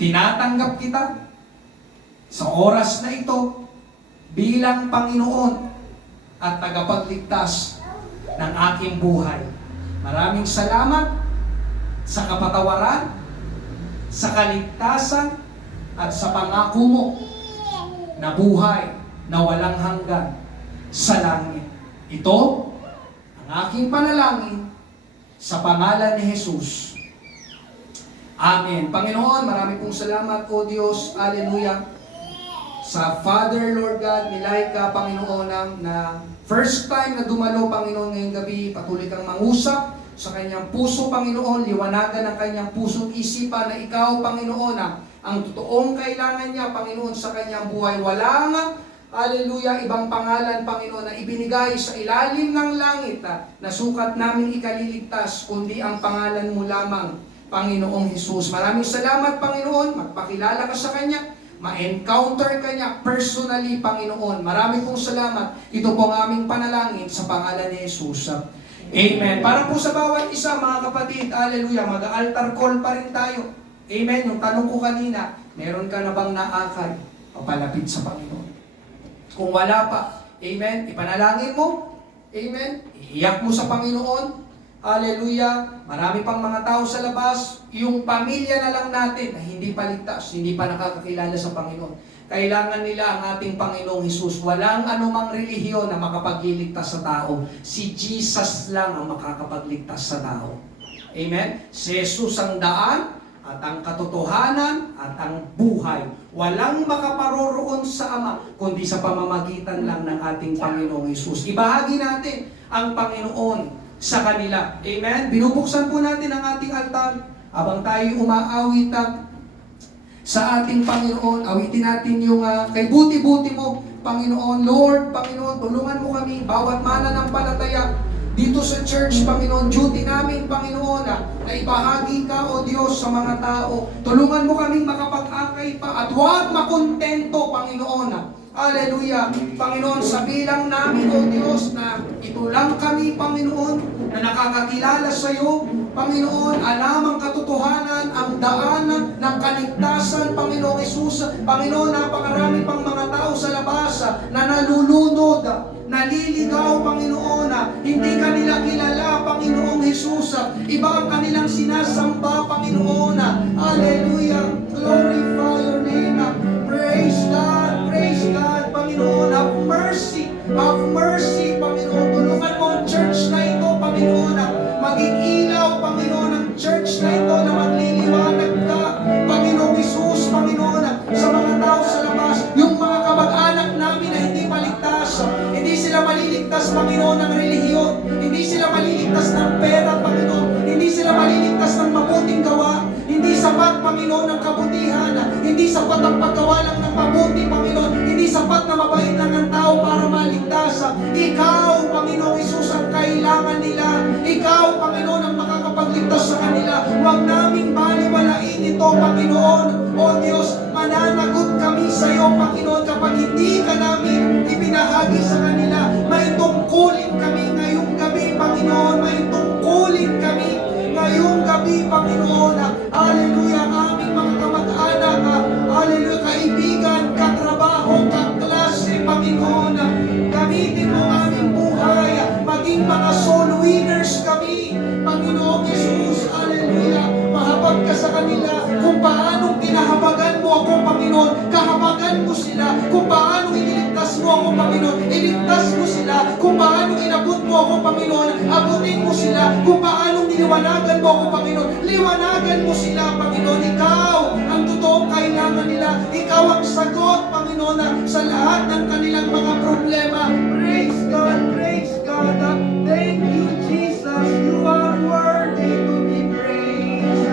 Tinatanggap kita sa oras na ito bilang Panginoon at tagapagligtas ng aking buhay. Maraming salamat sa kapatawaran, sa kaligtasan, at sa pangako mo na buhay na walang hanggan sa langit. Ito ang aking panalangin sa pangalan ni Jesus. Amen. Panginoon, marami pong salamat o Diyos. Hallelujah. Sa Father, Lord God, nilay ka, Panginoon, na first time na dumalo, Panginoon, ngayong gabi, patuloy kang mangusap sa kanyang puso, Panginoon, liwanagan ang kanyang puso at isipan na ikaw, Panginoon, ang totoong kailangan niya, Panginoon, sa kanyang buhay. Wala nga, hallelujah, ibang pangalan, Panginoon, na ibinigay sa ilalim ng langit na sukat namin ikaliligtas, kundi ang pangalan mo lamang, Panginoong Hesus. Maraming salamat, Panginoon, magpakilala ka sa kanya, ma-encounter ka niya personally, Panginoon. Marami pong salamat. Ito po ang aming panalangin sa pangalan ni Jesus. Amen. Para po sa bawat isa, mga kapatid, hallelujah, mag-altar call pa rin tayo. Amen. Yung tanong ko kanina, meron ka na bang naakay papalapit sa Panginoon? Kung wala pa, amen, ipanalangin mo, amen, iiyak mo sa Panginoon, hallelujah. Marami pang mga tao sa labas, yung pamilya na lang natin na hindi pa ligtas, hindi pa nakakakilala sa Panginoon. Kailangan nila ang ating Panginoong Hesus. Walang anumang relihiyon na makapagliligtas sa tao. Si Jesus lang ang makakapagligtas sa tao. Amen? Si Jesus ang daan, at ang katotohanan, at ang buhay. Walang makaparoroon sa Ama, kundi sa pamamagitan lang ng ating Panginoong Hesus. Ibahagi natin ang Panginoon sa kanila. Amen? Binubuksan po natin ang ating altar habang tayo umaawit sa ating Panginoon. Awitin natin yung kay buti-buti mo, Panginoon. Lord, Panginoon, tulungan mo kami, bawat mananampalataya dito sa church, Panginoon, duty namin, Panginoon, na ibahagi ka, O Diyos, sa mga tao. Tulungan mo kaming makapag-akay pa at huwag makontento, Panginoon. Hallelujah. Panginoon, sa bilang namin, O Diyos, na ito lang kami, Panginoon, na nakakakilala sa iyo, Panginoon, alam ang katotohanan, ang daanan ng kaligtasan, Panginoong Hesus. Panginoon, napakarami pang mga tao sa labas na nalulunod, naliligaw, Panginoon, hindi kanila kilala, Panginoong Hesus. Iba ang kanilang sinasamba, Panginoon. Hallelujah. Glorify your name. Praise God, Panginoon. Have mercy, Panginoon. Tulungan mo ang church na ito, Panginoon. Maging ilaw, Panginoon, ang church na ito na magliliwanag ka, Panginoong Hesus, Panginoon, sa mga tao sa labas, yung mga kamag-anak namin na hindi maligtas, hindi sila maliligtas, Panginoon, ng relihiyon, hindi sila maliligtas ng pera, Panginoon, hindi sila maliligtas ng mabuting gawa, hindi sapat, Panginoon, ang kabutihan, hindi sapat ang paggawa lang ng mabuti, Panginoon, hindi sapat na mabait lang ang tao para maligtas. Ikaw, Panginoong Hesus, ang kailangan nila. Ikaw, Panginoon, ang makakapagligtas sa kanila. Huwag naming baliwalain ito, Panginoon. O Diyos, mananagot kami sa iyo, Panginoon, kapag hindi ka namin ibinahagi sa kanila. May tungkulin kami ngayong gabi, Panginoon. May tungkulin kami ngayong gabi, Panginoon. Hallelujah, aming mga kamag-anak. Hallelujah, kaibigan, katrabaho, kaklase, Panginoon. Gamitin mo ang aming buhay. Maging mga soul winners kami, Panginoong Hesus. Hallelujah. Mahabag ka sa kanila kung paano kinahabagan mo ako, Panginoon. Kahabagan mo sila kung paano iniligtas mo ako, Panginoon. Iligtas mo sila kung paano inabot mo ako, Panginoon. Abutin mo sila kung paano niliwanagan mo ako, Panginoon. Liwanagan mo sila, Panginoon. Ikaw ang totoong kailangan nila. Ikaw ang sagot, Panginoon, sa lahat ng kanilang mga problema. Praise God, praise God. Thank you, Jesus. You are worthy to be praised.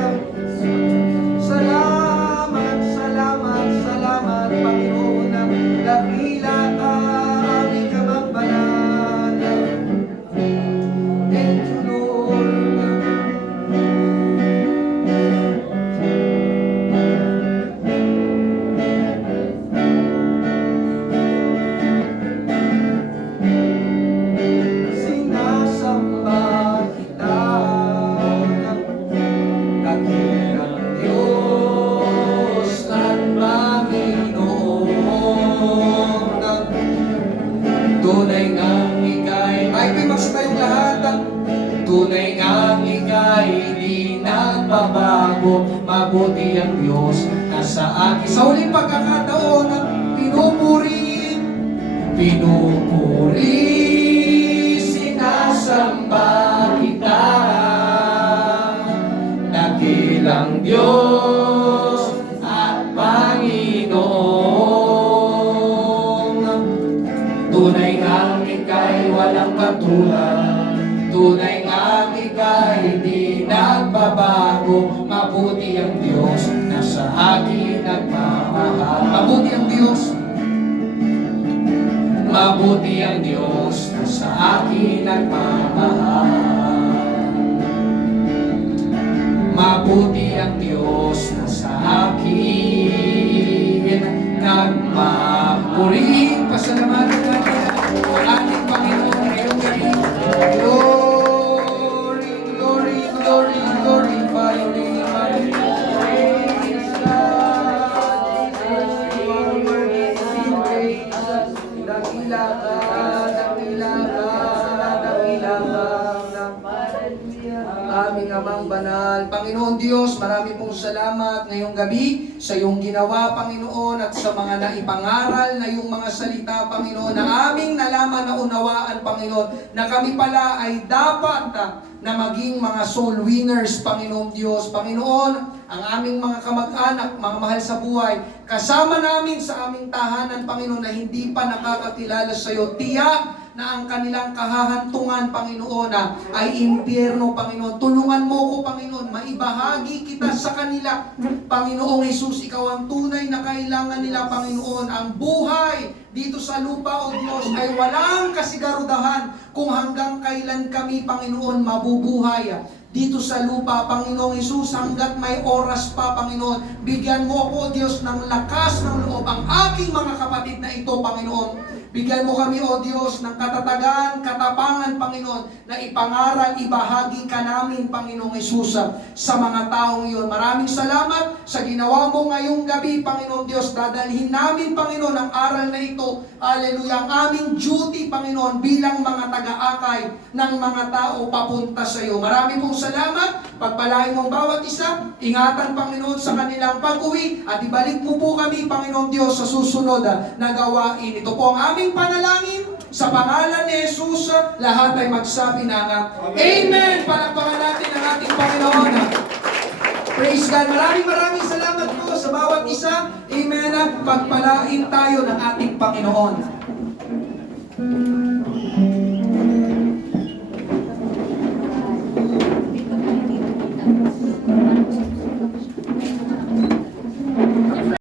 Salamat, salamat, salamat, Panginoon. Dakila ka, aming Amang Banal. Thank you, Lord. Sinasamba kita, dakilang Diyos at Panginoon. Tunay ngang ika'y, ay pimas tayong lahat. Tunay ngang ika'y di nagbabago. Mabuti ang Diyos na sa akin. Sa huling pagkakataon, pinupuri, sinasamba kita, dakilang Diyos at Panginoon. Tunay ngang ika'y walang katulad, tunay ngang ika'y di nagbabago. Mabuti ang Diyos na sa akin nagmamahal. Mabuti ang Diyos. Mabuti ang Diyos na sa akin nagmamahal. Mabuti ang Diyos na sa akin nagmamahal. Purihin, pasalamatan natin ang ating Panginoon ngayong gabi. Glory, glory, glory, glorify your name. Praise God, Jesus, you are worthy to be praised. Dakila ka, dakila ka, dakila ka. Aming Amang Banal. Panginoon Diyos, marami pong salamat ngayong gabi sa iyong ginawa, Panginoon, at sa mga naipangaral na iyong mga salita, Panginoon, na aming nalaman na unawaan, Panginoon, na kami pala ay dapat na maging mga soul winners, Panginoon Diyos. Panginoon, ang aming mga kamag-anak, mga mahal sa buhay, kasama namin sa aming tahanan, Panginoon, na hindi pa nakakakilala sa iyo, tiyak na ang kanilang kahahantungan, Panginoon, ay impyerno, Panginoon. Tulungan mo ko, Panginoon, maibahagi kita sa kanila. Panginoong Hesus, ikaw ang tunay na kailangan nila, Panginoon, ang buhay dito sa lupa, O Diyos, ay walang kasigarudahan kung hanggang kailan kami, Panginoon, mabubuhay. Dito sa lupa, Panginoong Hesus, hanggat may oras pa, Panginoon, bigyan mo ako, O Diyos, ng lakas ng loob ang aking mga kapatid na ito, Panginoon. Bigyan mo kami, O Diyos, ng katatagan, katapangan, Panginoon, na ipangaral, ibahagi ka namin, Panginoong Hesus, sa mga taong iyon. Maraming salamat sa ginawa mo ngayong gabi, Panginoon Diyos. Dadalhin namin, Panginoon, ang aral na ito. Hallelujah. Ang aming duty, Panginoon, bilang mga taga-akay ng mga tao papunta sa iyo. Maraming pong salamat. Pagpalain mong bawat isa. Ingatan, Panginoon, sa kanilang pag-uwi. At ibalik mo po kami, Panginoon Diyos, sa susunod na gawain. Ito po ang aming panalangin. Sa pangalan ni Jesus, lahat ay magsabi na Amen! Palakpakan natin ang ating Panginoon. Praise God! Maraming salamat po sa bawat isa. Amen! Pagpalain tayo ng ating Panginoon.